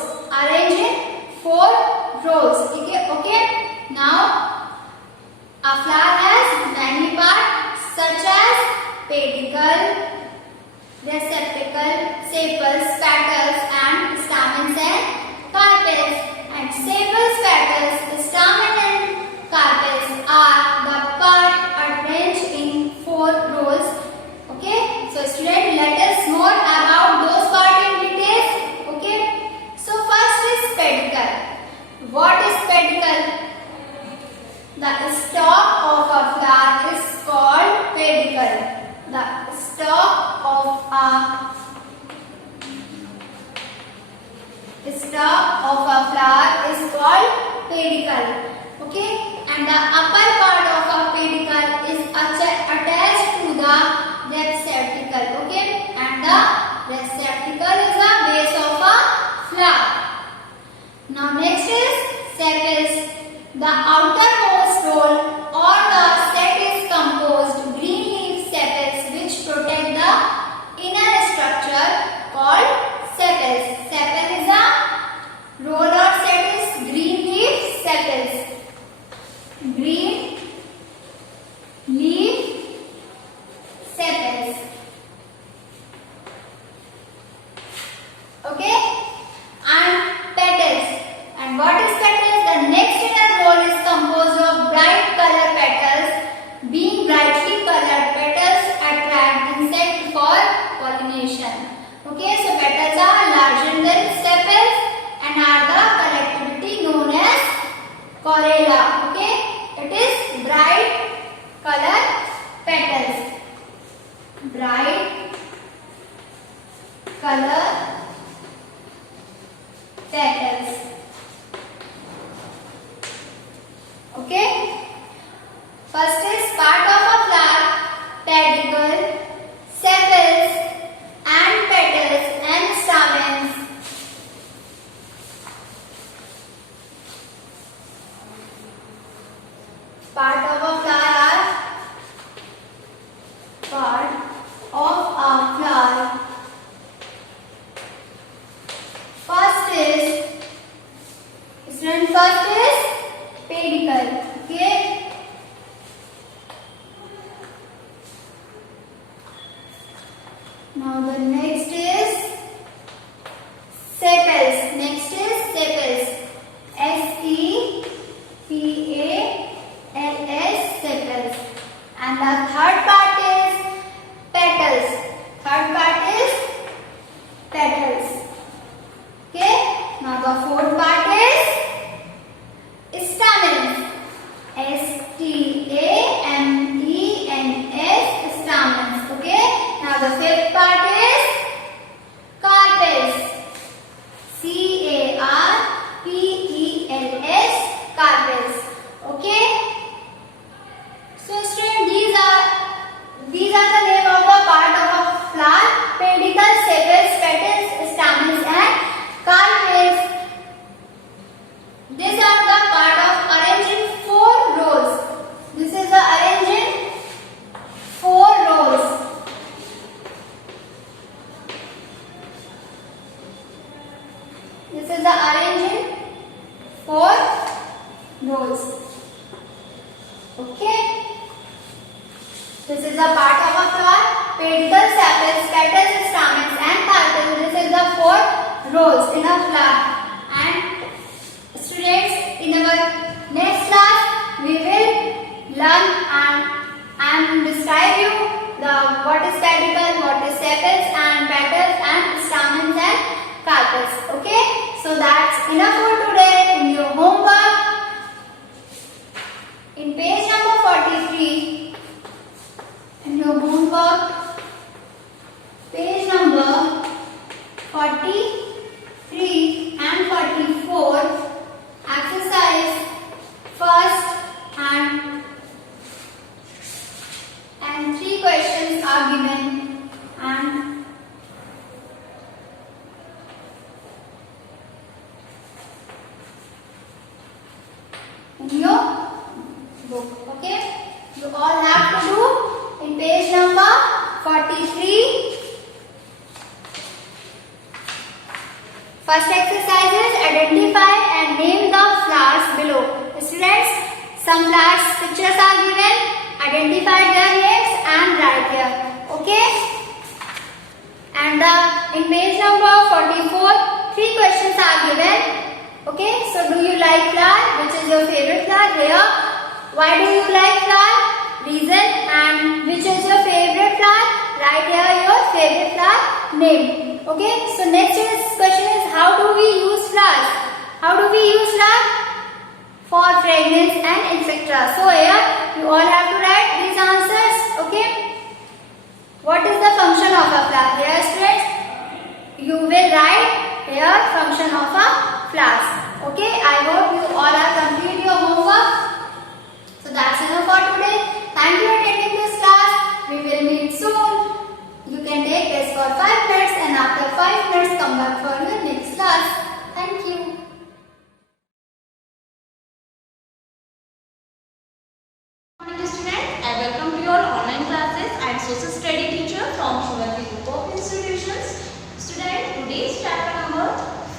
Okay, now a flower has many parts such as pedicel, receptacle, sepals, petals and stamens and carpels. And sepals, petals, stamens and carpels are the part arranged in 4 rows. Okay, so student, let us know about those parts in details. Okay, so first is pedicel. What is pedicel? The stalk of a flower is called pedicel. The stalk of a flower is called pedicel. Okay, and the upper part of a pedicel is attached to the receptacle. Okay, and the receptacle is the base of a flower. Now next is sepals. The outermost roll or the set is composed green leaf sepals which protect the inner structure called sepals. Sepal is a roll or set is green leaf sepals. Green leaf sepals. Okay, and petals. And what is petals? The next inner roll is composed of bright color petals. Being brightly colored, petals attract insects for pollination. Okay, so petals are larger than sepals and are the collectivity known as corolla. Okay, it is bright color petals. Bright color petals. Okay, first is part of a flower: pedicel, sepals, Part of a flower are part of a flower. First is pedicle. Okay. Now the next is sepals. S-E-P-A-L-S, sepals. And the third part is petals. Okay. Now the fourth part is stamens. S-T-A-M-E-N-S, stamens. Okay. Now the fifth part is carpels. C-A-R-P-E-L-S, carpels. Okay. So students, these are the name of the part of a flower: pedicels, sepals, petals, stamens, and carpels. These are the part of arranged in 4 rows. This is the arranged in 4 rows. This is the arranged in 4 rows. Okay. This is the part of a flower: pedicels, sepals, petals, stamens, and carpels. This is the 4 rows in a flower. And students, in our next class, we will learn and describe you what is pedicle, what is sepals and petals and stamens and carpels. Okay. So that's enough for today. In your homework, in page number 43, in your homework, page number 43 and 44, exercise first and 3 questions are given, and in your book. Okay. You all have to do in page number 43. First exercise is identify and name the flowers below. Students, some flowers pictures are given. Identify their names and write here. Okay. And in page number 44, 3 questions are given. Okay. So do you like flower? Which is your favorite flower? Here. Why do you like flower? Reason. And which is your favorite flower? Write here your favorite flower name. Okay. So next question is, how do we use flowers? How do we use flower? For fragrance and etc. So here you all have to write these answers. Okay. What is the function of a flower? Here students, you will write here function of a flower. Okay. I hope you all are complete your homework. So that's enough for today. Thank you for attending this class. We will meet soon. You can take test for 5 minutes and after 5 minutes come back for your next class. Thank you. Good morning students. I welcome to your online classes. I am social study teacher from Shivaji Group of Institutions. Student, today's chapter number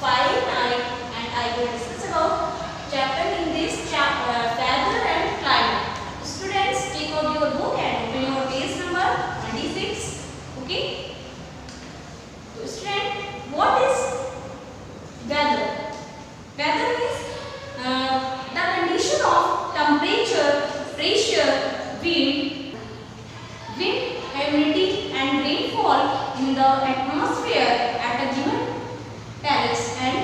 5, 9 and I will discuss about chapter in this feather and climate. Students, take out your book and open your page number 26. Okay. So student, what is weather? Weather is the condition of temperature, pressure, wind, humidity and rainfall in the atmosphere at a given place and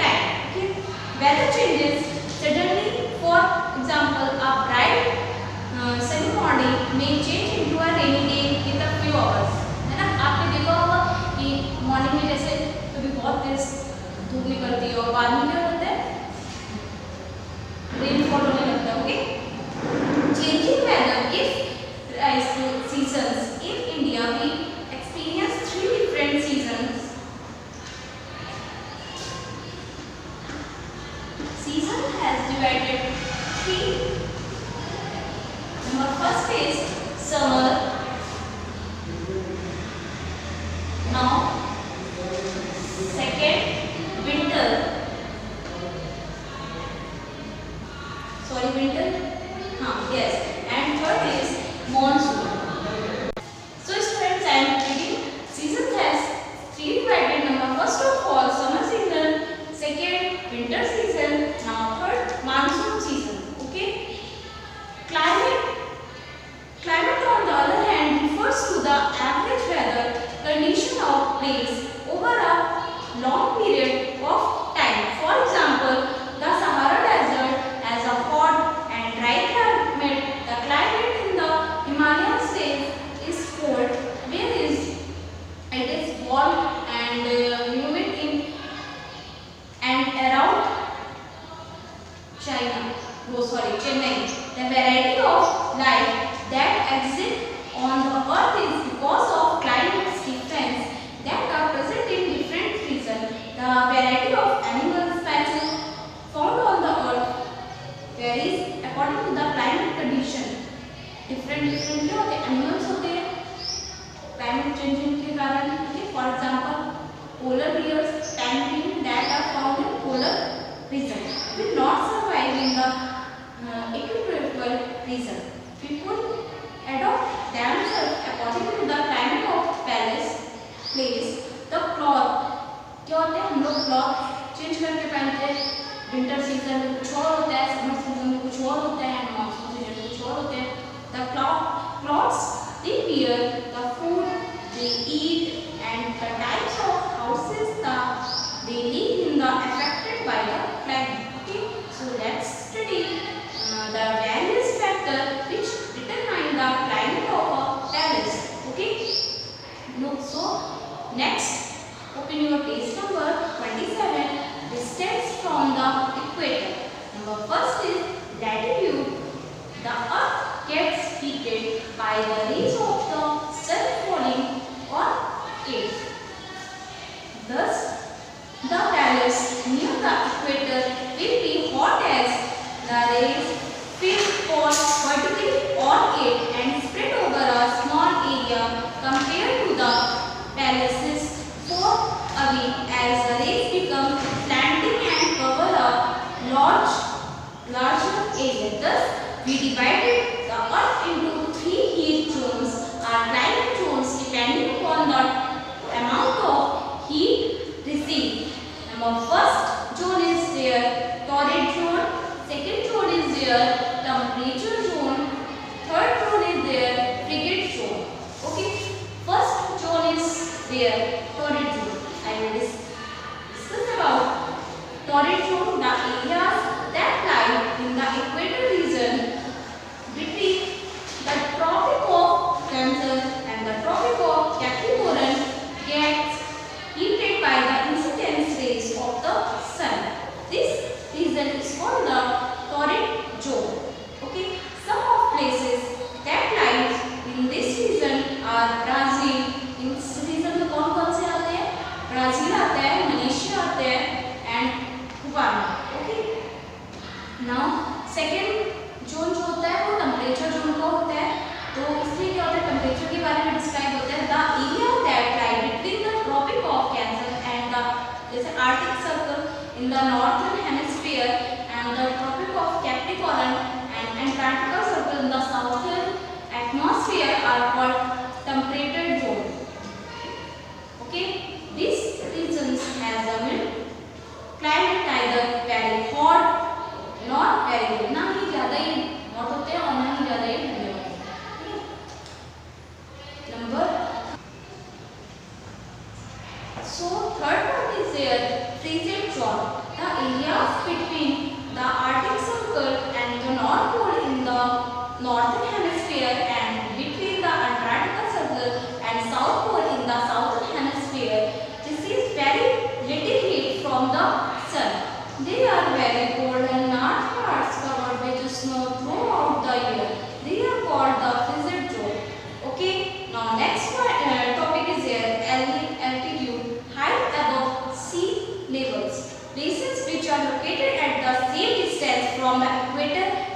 time. Okay. Weather changes suddenly. For example, a bright sunny morning may change into a rainy day with a few hours. है ना? आपने देखा होगा कि morning में जैसे कभी बहुत तेज धूप निकलती है और बाद में क्या होता है, रेनफॉल होने लगता है. Okay. Changing weather gives rise to seasons. In India, we experience 3 different seasons. Season has divided three. Number first is summer. Now, second, winter. Sorry, winter. Yes. And third is monsoon. So, students, I am reading. Seasons has three divided. Number first of all, summer season. Second, winter season. Now, third, monsoon season. Okay. Climate on the other hand refers to the average weather condition of place over a long period of time. For example, the Sahara Desert has a hot and dry climate. The climate in the Himalayas is cold, whereas it is warm and humid in and around Chennai. The variety of life that exists on the earth is because of climate's difference that are present in different regions. The variety of animal species found on the earth varies according to the climate condition. Different क्या होते हैं animals होते हैं climate changing के कारण. For example, polar bears, penguins that are found in polar region will not survive in the equatorial region. People adopt themselves according to the climate of place. The cloth क्या होते हैं हम लोग cloth change करके पहनते हैं. Winter season में कुछ और होता है, समर सीजन में कुछ और होता है, मानसून सीजन में कुछ और होते हैं. The clothes they wear, the food they eat, and the types of houses they live in the affected by the climate. Okay, so let's study the various factors which determine the climate of a place. Okay, look, so next open your page number 27. Distance from the equator. Number first is latitude. The earth gets heated by the rays of the sun falling on it. Thus, the place near the equator will be hot as the rays will fall vertically on it and spread over a small area compared to the places far away as the rays become slanting and cover a larger area. Thus, we divided the earth into three heat zones or climate zones depending upon the amount of heat received. Number first zone is their torrid zone, second zone is their temperature zone, third zone is their frigid zone. Okay, first zone is their torrid zone. I will discuss about torrid zone, the areas that lie in the equator region between the Tropic of Cancer and the Tropic of Capricorn gets heated by the incidence rays of the sun. This region is called the torrid zone. Okay, some of places that lie in this region are Brazil. In this region में कौन-कौन से आते हैं? Brazil आता है, Malaysia आता है, and Cubana. Okay. Now second zone जो होता है वो टेम्परेचर जोन का होता है. तो इसलिए क्या होता है टेम्परेचर के बारे में डिस्क्राइब होता है. The area that lie between the Tropic of Cancer and the जैसे Arctic Circle in the northern hemisphere and the Tropic of Capricorn and Antarctica circle in the southern atmosphere are called temperate zone. Okay, these regions has a mild climate, neither very hot nor very cold. ना ही ज़्यादा ही hot होते हैं और ना ही ज़्यादा ही ठंडे होते हैं. Number so third one is their frigid zone. The areas between the Arctic Circle and the North Pole in the northern hemisphere and between the Antarctic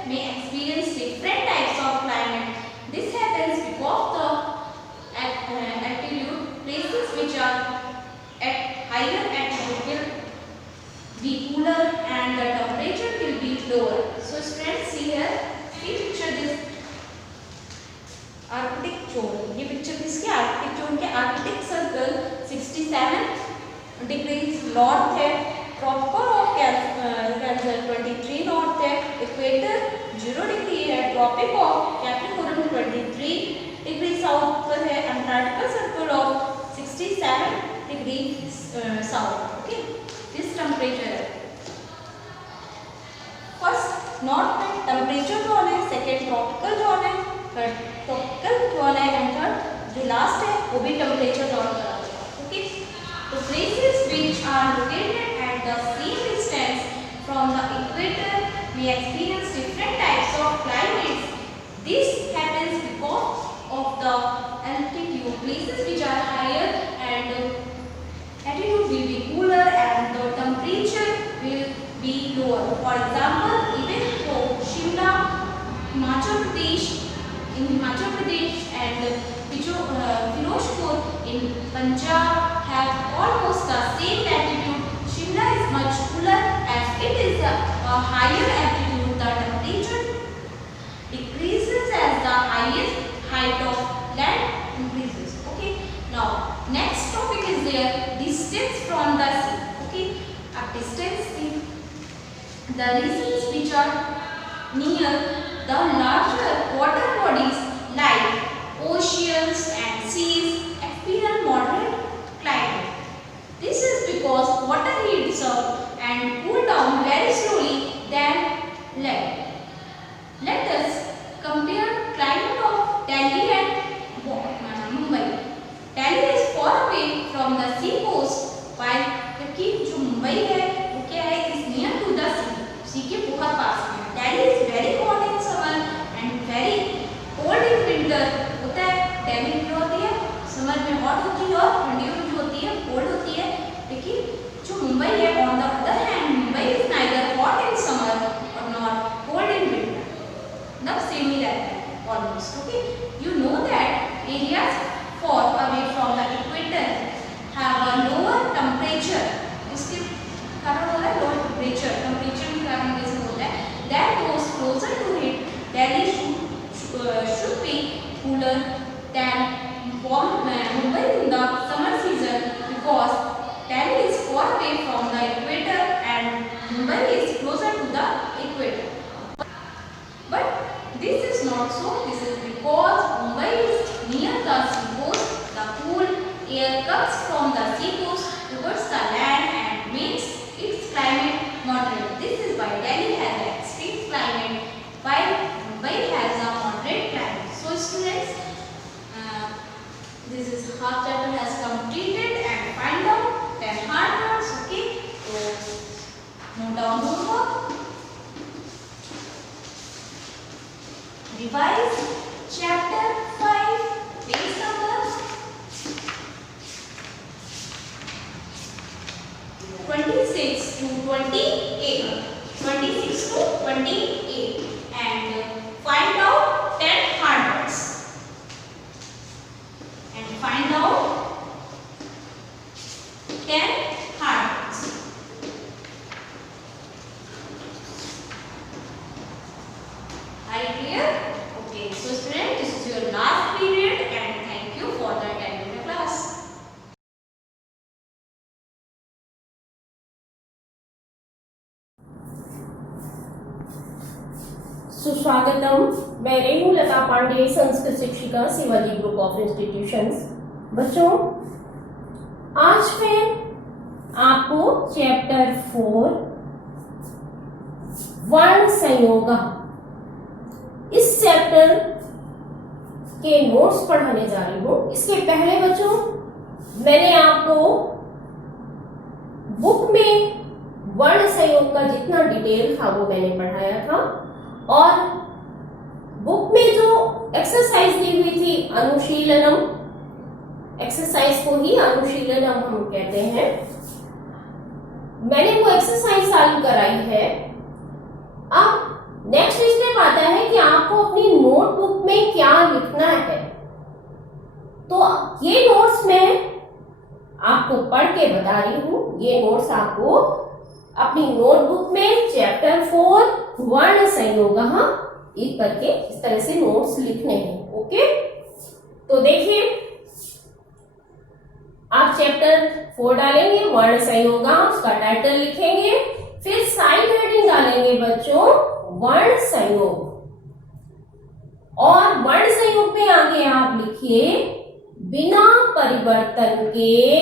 may experience different types of climate. This happens because the altitude places which are at higher altitude will be cooler and the temperature will be lower. So students, see here, we picture this Arctic zone. ये picture किसके Arctic zone के Arctic circle 67 degrees north है, tropical of Cancer 23 north है, equator 0 degree है, tropic of Capricorn 23 degree south पर है, Antarctica circle of 67 degree south. Okay, this temperature है. First north में टेम्परेचर जोन है, सेकेंड ट्रॉपिकल जोन है, थर्ड ट्रॉपिकल जोन है एंड थर्ड जो लास्ट है वो भी टेम्परेचर जोन का है. ओके, तो places which are located at the same distance from the equator may experience different types of climates. This happens because of the altitude. Places which are higher and altitude will be cooler and the temperature will be lower. For example, even though Shimla, Himachal Pradesh and Firozpur in Punjab have almost the same latitude. Shimla is much cooler as it is a higher altitude. The temperature decreases as the highest height of land increases. Okay. Now next topic is there, distance from the sea. Okay. A distance in the regions which are near the larger water bodies like oceans and seas experience moderate climate. This is because water heats up and cool down very slowly than land. Let us compare climate of Delhi and Mumbai. Delhi is far away from the sea coast, while जबकि जो मुंबई है वो क्या है, is near to the sea के बहुत पास में. Delhi is very hot in summer and very cold in winter. होता है दिल्ली जो होती है समर में हॉट होती है और ठंडियों में जो होती है कोल्ड होती है. लेकिन जो मुंबई है on the other hand, Mumbai is neither hot in summer और नॉट कोल्ड इन विंटर. मतलब सेम ही रहता है almost. Okay, you know that areas for away from the equator have a lower temperature. इसके कारण हो रहा है लोअर टेम्परेचर के कारण कैसे होता है, that goes closer to it. Delhi should be cooler than Mumbai in the summer season because Delhi is far away from the equator and Mumbai is closer to the equator. But this is not so. This is because Mumbai is near the sea coast. The cool air comes from the sea coast towards the land and makes its climate moderate. This is why Delhi has an extreme climate while Mumbai has a moderate climate. So students, this is half chapter has completed and find out 10 hard words. Okay, so note down homework, revise chapter 5 page number 26 to 28 and find out 10 hard words and find out 10 hard words. Are you clear? Okay, so students, this is your last period and thank you for the attending the class. सुस्वागतम. मैं रेणुलता पांडे, संस्कृत शिक्षिका, Shivaji group of institutions. बच्चों, आज मैं आपको chapter 4 वर्ण संयोग इस चैप्टर के नोट्स पढ़ाने जा रही हूँ. इसके पहले बच्चों मैंने आपको बुक में वर्ण संयोग का जितना डिटेल था वो मैंने पढ़ाया था और बुक में जो एक्सरसाइज दी हुई थी अनुशीलनम, एक्सरसाइज को ही अनुशीलनम हम कहते हैं, मैंने वो एक्सरसाइज चालू कराई है. अब नेक्स्ट स्टेप आता है कि आपको अपनी नोटबुक में क्या लिखना है। तो ये नोट्स मैं आपको पढ़ के बता रही हूं। ये नोट्स आपको अपनी नोटबुक में चैप्टर 4 वर्ण संयोग एक करके इस तरह से नोट्स लिखने हैं। ओके, तो देखिए आप चैप्टर 4 डालेंगे वर्ण संयोग, उसका टाइटल लिखेंगे, फिर साइड हेडिंग डालेंगे बच्चों वर्ण संयोग, और वर्ण संयोग में आगे आप लिखिए बिना परिवर्तन के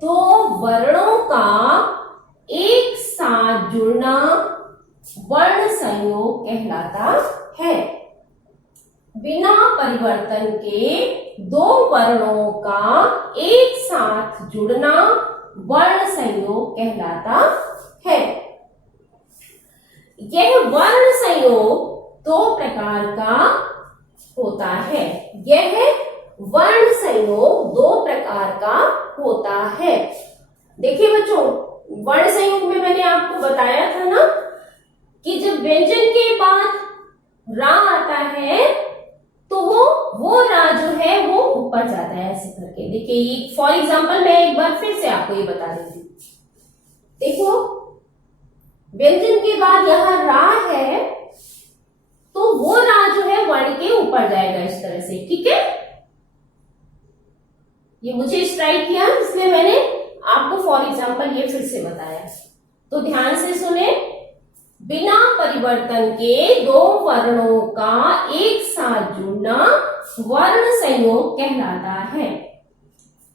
दो वर्णों का एक साथ जुड़ना वर्ण संयोग कहलाता है। बिना परिवर्तन के दो वर्णों का एक साथ जुड़ना वर्ण संयोग कहलाता है। यह वर्ण संयोग दो प्रकार का होता है। यह वर्ण संयोग दो प्रकार का होता है। देखिए बच्चों, वर्ण संयोग में मैंने आपको बताया था ना कि जब व्यंजन के बाद रा आता है तो वो रा जो है वो ऊपर जाता है ऐसे करके। देखिए फॉर एग्जांपल मैं एक बार फिर से आपको ये बता देती हूँ। देखो व्यंजन के बाद यहाँ रा है तो वो रा जो है वर्ण के ऊपर जाएगा इस तरह से, ठीक है। ये मुझे स्ट्राइक किया इसलिए मैंने आपको फॉर एग्जांपल ये फिर से बताया। तो ध्यान से सुने, बिना परिवर्तन के दो वर्णों का एक साथ जुड़ना वर्ण संयोग कहलाता है।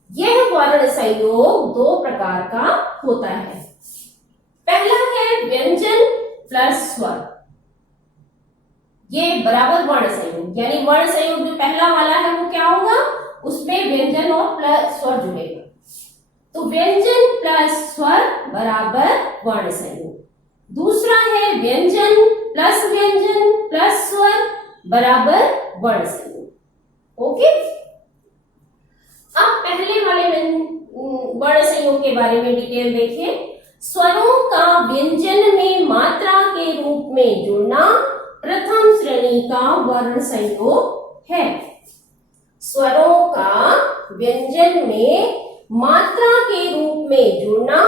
यह वर्ण संयोग दो प्रकार का होता है। पहला है व्यंजन प्लस स्वर, ये बराबर वर्ण संयोग, यानी वर्ण संयोग जो पहला वाला है वो क्या होगा, उसमें व्यंजन और प्लस स्वर जुड़ेगा। तो व्यंजन प्लस स्वर बराबर वर्ण संयोग। दूसरा है व्यंजन प्लस स्वर बराबर वर्ण संयोग। ओके, अब पहले वाले वर्ण संयोग के बारे में डिटेल देखिए। स्वरों का व्यंजन में मात्रा के रूप में जुड़ना प्रथम श्रेणी का वर्ण संयोग है। स्वरों का व्यंजन में मात्रा के रूप में जुड़ना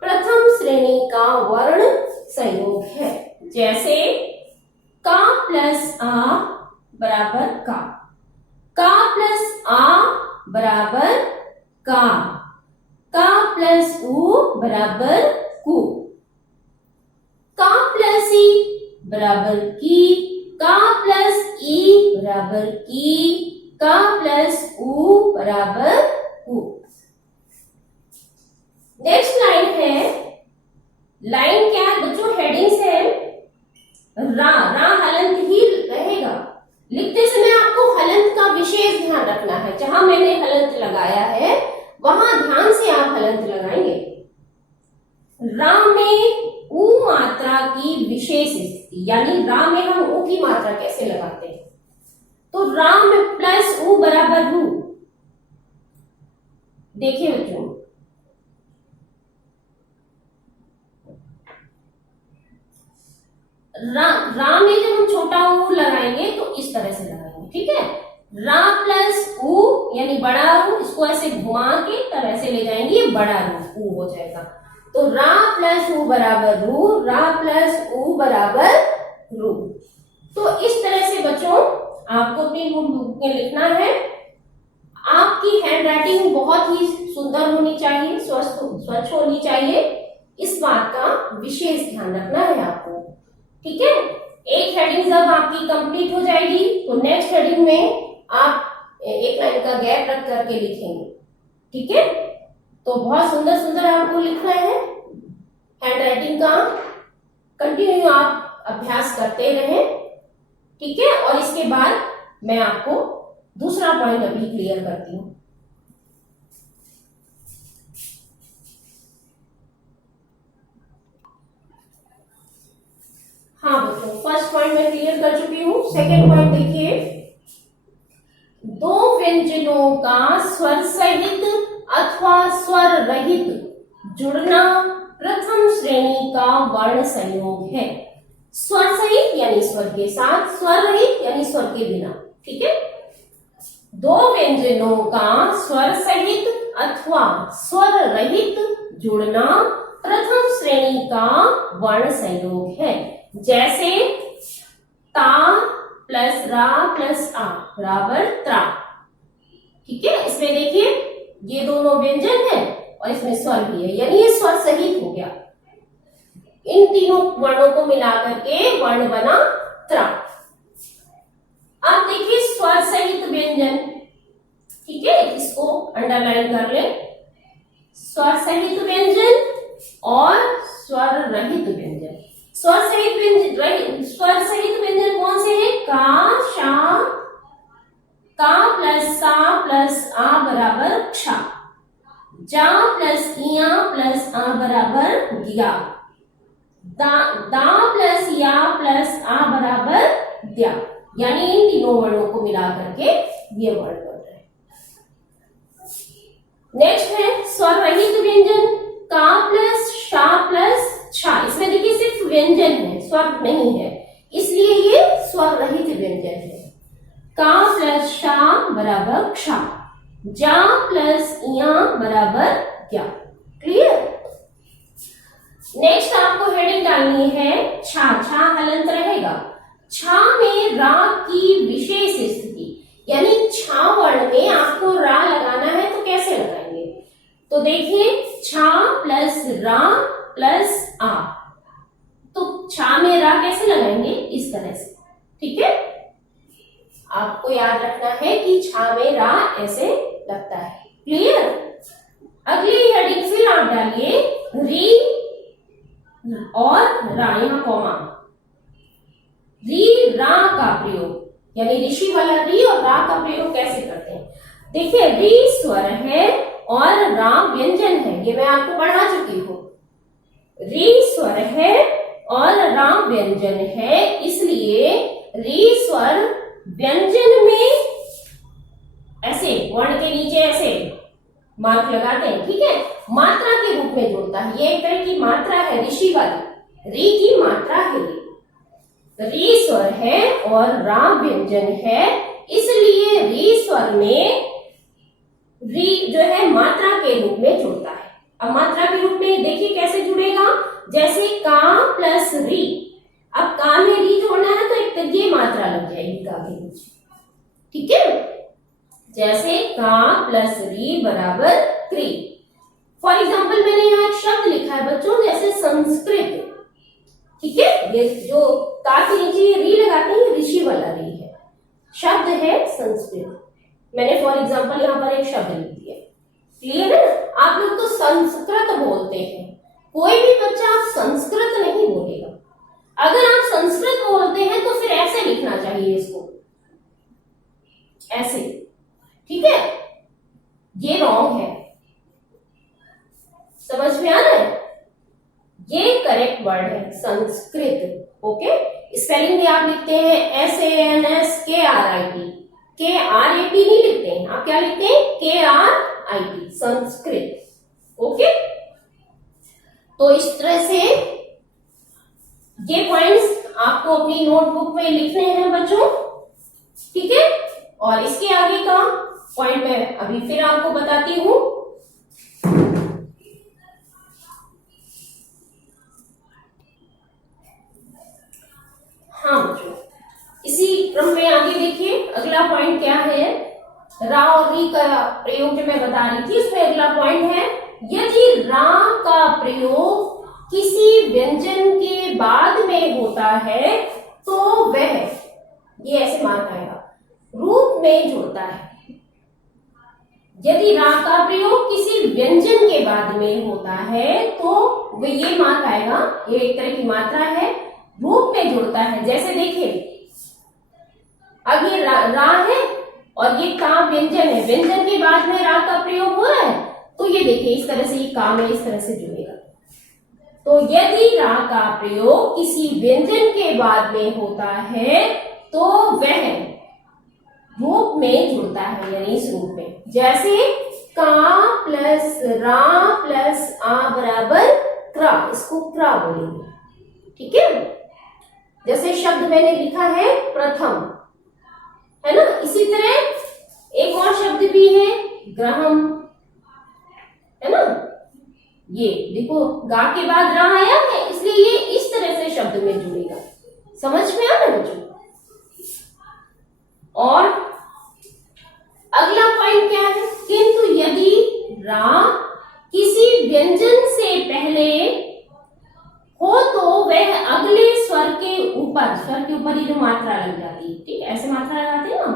प्रथम श्रेणी का वर्ण संयोग है। जैसे का प्लस आ बराबर का प्लस आ बराबर का प्लस उ बराबर कु, का प्लस ई बराबर की, का प्लस ई बराबर की, का प्लस उ बराबर उ। नेक्स्ट लाइन है, लाइन क्या है बच्चों, हेडिंग्स है। रा हलंत ही रहेगा। लिखते समय आपको हलंत का विशेष ध्यान रखना है। जहां मैंने हलंत लगाया है वहां ध्यान से आप हलंत लगाएंगे। रा में उ मात्रा की विशेष स्थिति, यानी रा में हम उ की मात्रा कैसे लगाते हैं, तो रा में प्लस उ बराबर रू। देखिए बच्चों, रा में जब हम छोटा उ लगाएंगे तो इस तरह से लगाएंगे, ठीक है। रा प्लस उ यानी बड़ा रू, इसको ऐसे घुमा के तब ऐसे ले जाएंगे, ये बड़ा रू उ हो जाएगा। तो रा प्लस उ बराबर रू, रा प्लस उ बराबर रू। तो इस तरह से बच्चों आपको अपनी नोटबुक में लिखना है। आपकी हैंड राइटिंग बहुत ही सुंदर होनी चाहिए, स्वच्छ होनी चाहिए, इस बात का विशेष ध्यान रखना है आपको, ठीक है। एक हेडिंग जब आपकी कंप्लीट हो जाएगी तो नेक्स्ट हेडिंग में आप एक लाइन का गैप रख करके लिखेंगे, ठीक है। तो बहुत सुंदर सुंदर आपको लिखना है। हैंड राइटिंग का कंटिन्यू आप अभ्यास करते रहें, ठीक है। और इसके बाद मैं आपको दूसरा पॉइंट अभी क्लियर करती हूँ। हाँ बच्चों, फर्स्ट पॉइंट मैं क्लियर कर चुकी हूँ। सेकेंड पॉइंट देखिए, दो व्यंजनों का स्वर सहित अथवा स्वर रहित जुड़ना प्रथम श्रेणी का वर्ण संयोग है। स्वर सहित यानी स्वर के साथ, स्वर रहित यानी स्वर के बिना। ठीक है, दो व्यंजनों का स्वर सहित अथवा स्वर रहित जुड़ना प्रथम श्रेणी का वर्ण संयोग है। जैसे ता प्लस रा प्लस आ बराबर त्रा। ठीक है, इसमें देखिए ये दोनों व्यंजन है और इसमें स्वर भी है, यानी ये स्वर सहित हो गया। इन तीनों वर्णों को मिलाकर के वर्ण बना त्रा। अब देखिए स्वर सहित व्यंजन। ठीक है, इसको अंडरलाइन कर ले। स्वर सहित व्यंजन और स्वर रहित व्यंजन। स्वर सहित व्यंजन कौन से हैं? का, शा, का प्लस सा प्लस आ बराबर क्षा, जा प्लस इया प्लस आ बराबर दिया, दा प्लस या प्लस आ बराबर द्या। यानी इन तीनों वर्णों को मिला करके ये वर्ण बन रहे हैं। नेक्स्ट है स्वर रहित व्यंजन। का प्लस शा प्लस छा। इसमें देखिए सिर्फ व्यंजन है, स्वर नहीं है, इसलिए ये स्वर रहित व्यंजन है। का प्लस शा बराबर क्षा, जा प्लस इया बराबर क्या। क्लियर। नेक्स्ट आपको हेडिंग डालनी है छा। छा हलंत रहेगा। छा में रा की विशेष स्थिति, यानी छा वर्ण में आपको रा लगाना है तो कैसे लगाएंगे? तो देखिए छा प्लस रा प्लस आ, तो छा में रा कैसे लगाएंगे? इस तरह से। ठीक है, आपको याद रखना है कि छा में रा ऐसे लगता है। क्लियर। अगली हेडिंग फिर आप डालिए री और रा, यहां कॉमा। री रा का प्रयोग, यानी ऋषि वाला री और रा का प्रयोग कैसे करते हैं? देखिए री स्वर है और रा व्यंजन है, ये मैं आपको पढ़ा चुकी हूं। री स्वर है और रा व्यंजन है, इसलिए री स्वर व्यंजन में ऐसे वर्ण के नीचे ऐसे मार्क लगाते हैं। ठीक है, मात्रा के रूप में जोड़ता है। ये एक तरह की मात्रा है ऋषि वाली, री की मात्रा है ये। री स्वर है और रा व्यंजन है, इसलिए री स्वर में री जो है मात्रा के रूप में जुड़ता है। अब मात्रा के रूप में देखिए कैसे जुड़ेगा। जैसे का प्लस री, अब का में री जोड़ना है तो एक तरह ये मात्रा लग जाएगी का के नीचे। ठीक है, जैसे का प्लस री बराबर क्री। फॉर एग्जाम्पल मैंने यहाँ एक शब्द लिखा है बच्चों, जैसे संस्कृत। ठीक है, ये जो का के नीचे ये री लगाते हैं, ऋषि वाला री है। शब्द है संस्कृत। मैंने फॉर एग्जाम्पल यहाँ पर एक शब्द लिख दिया। क्लियर है? आप लोग तो संस्कृत बोलते हैं, कोई भी बच्चा आप संस्कृत नहीं बोलेगा। अगर आप संस्कृत बोलते हैं तो फिर ऐसे लिखना चाहिए इसको, ऐसे। ठीक है, ये रॉन्ग है। समझ में आ रहा है? ये करेक्ट वर्ड है संस्कृत। ओके, स्पेलिंग में आप लिखते हैं SANSKRIT। KRAT नहीं लिखते हैं, आप क्या लिखते हैं? KRIT, संस्कृत। ओके, तो इस तरह से ये पॉइंट्स आपको अपनी नोटबुक में लिखने हैं बच्चों। ठीक है, और इसके आगे का पॉइंट मैं अभी फिर आपको बताती हूं। हाँ बच्चों, इसी क्रम में आगे देखिए अगला पॉइंट क्या है। रा और री का प्रयोग जो मैं बता रही थी, इसमें अगला पॉइंट है यदि रा का प्रयोग किसी व्यंजन के बाद में होता है तो वह, ये ऐसे मार्क आएगा, रूप में जुड़ता है। यदि रा का प्रयोग किसी व्यंजन के बाद में होता है तो वह ये मार्क आएगा, ये एक तरह की मात्रा है, रूप में जुड़ता है। जैसे देखिए अब ये रा है और ये का व्यंजन है, व्यंजन के बाद में रा का प्रयोग हो रहा है, तो ये देखिए इस तरह से ये का में इस तरह से जुड़ेगा। तो यदि रा का प्रयोग किसी व्यंजन के बाद में होता है तो वह रूप में जुड़ता है, यानी इस रूप में। जैसे का प्लस रा प्लस आ बराबर क्रा, इसको क्रा बोलेंगे। ठीक है, जैसे शब्द मैंने लिखा है प्रथम, है ना। इसी तरह एक और शब्द भी है ग्रहम, है ना। ये देखो गा के बाद रा आया है, इसलिए ये इस तरह से शब्द में जुड़ेगा। समझ में आ रहा है बच्चों? और अगला पॉइंट क्या है? किंतु यदि रा किसी व्यंजन से पहले हो तो वह अगले स्वर के ऊपर ये जो मात्रा लग जाती है, ठीक है, ऐसे मात्रा लगाते हैं ना,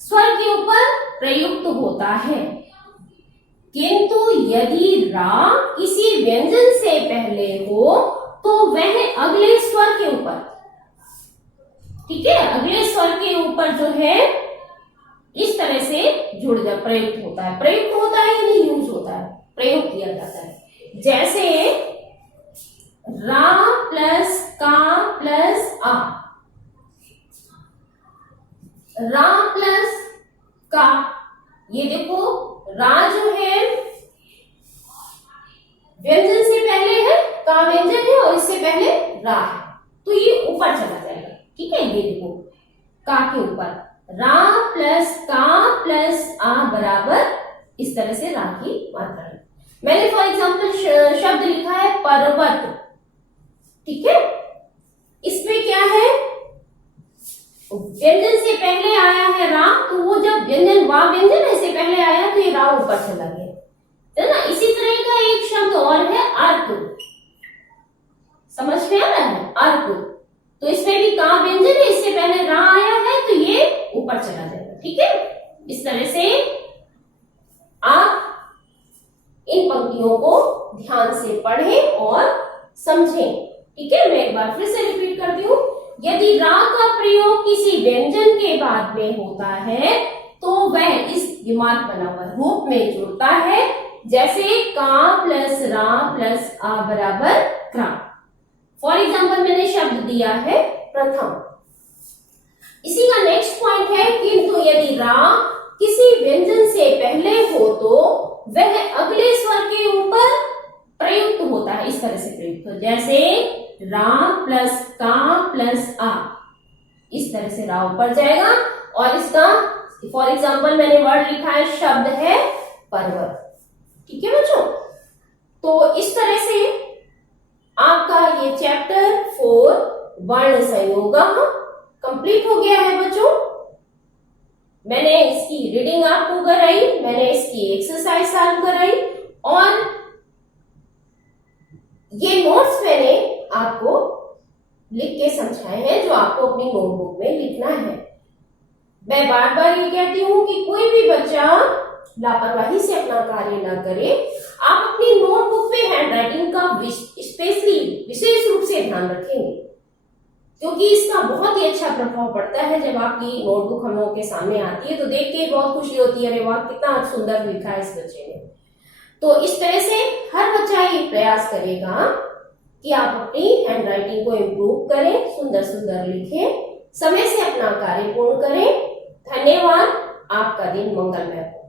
स्वर के ऊपर प्रयुक्त होता है। किंतु यदि रा किसी व्यंजन से पहले हो तो वह अगले स्वर के ऊपर, ठीक है, अगले स्वर के ऊपर जो है इस तरह से जुड़ जा प्रयुक्त होता है। प्रयुक्त होता है यानी यूज होता है, प्रयोग किया जाता है। जैसे रा प्लस का प्लस आ, रा प्लस का, ये देखो रा जो है व्यंजन से पहले है, का व्यंजन है और इससे पहले रा है, तो ये ऊपर चला जाएगा, ठीक है। ये देखो का के ऊपर रा प्लस का प्लस आ बराबर इस तरह से रा की मात्रा है। मैंने फॉर एग्जाम्पल शब्द लिखा है पर्वत, ठीक है, इसमें क्या है, व्यंजन से पहले आया है रा, तो वो जब व्यंजन वा व्यंजन ऐसे पहले आया तो ये रा ऊपर चला गया, है ना। इसी तरह का एक शब्द और है अर्क, समझ में आ रहा है? अर्क, तो इसमें भी का व्यंजन है, इससे पहले रा आया है तो ये ऊपर चला जाएगा, ठीक है। इस तरह से आप इन पंक्तियों को ध्यान से पढ़ें और समझें, ठीक है। मैं एक बार फिर से रिपीट करती हूँ। यदि रा का प्रयोग किसी व्यंजन के बाद में होता है तो वह इस दिमाग बना हुआ रूप में जुड़ता है, जैसे का प्लस रा प्लस आ बराबर क्रा। फॉर एग्जाम्पल मैंने शब्द दिया है प्रथम। इसी का नेक्स्ट पॉइंट है किंतु यदि रा किसी व्यंजन से पहले हो तो वह अगले स्वर के ऊपर प्रयुक्त होता है, इस तरह से प्रयुक्त हो, जैसे रा प्लस का प्लस आ, इस तरह से रा ऊपर जाएगा। और इसका फॉर एग्जाम्पल मैंने वर्ड लिखा है, शब्द है पर्वत, ठीक है बच्चों। तो इस तरह से आपका ये चैप्टर 4 वर्ण संयोगा कंप्लीट हो गया है बच्चों। मैंने इसकी रीडिंग आपको कराई, मैंने इसकी एक्सरसाइज आपको कराई और ये नोट्स मैंने आपको लिख के समझाए हैं जो आपको अपनी नोटबुक में लिखना है। मैं बार बार ये कहती हूँ कि कोई भी बच्चा लापरवाही से अपना कार्य ना करे। आप अपनी नोटबुक में हैंडराइटिंग का स्पेशली विशेष रूप से ध्यान रखेंगे, क्योंकि इसका बहुत ही अच्छा प्रभाव पड़ता है। जब आपकी नोटबुक हम लोगों के सामने आती है तो देख के बहुत खुशी होती है, अरे वाह कितना सुंदर लिखा है इस बच्चे ने। तो इस तरह से हर बच्चा ये प्रयास करेगा कि आप अपनी हैंडराइटिंग को इम्प्रूव करें, सुंदर सुंदर लिखें, समय से अपना कार्य पूर्ण करें। धन्यवाद, आपका दिन मंगलमय हो।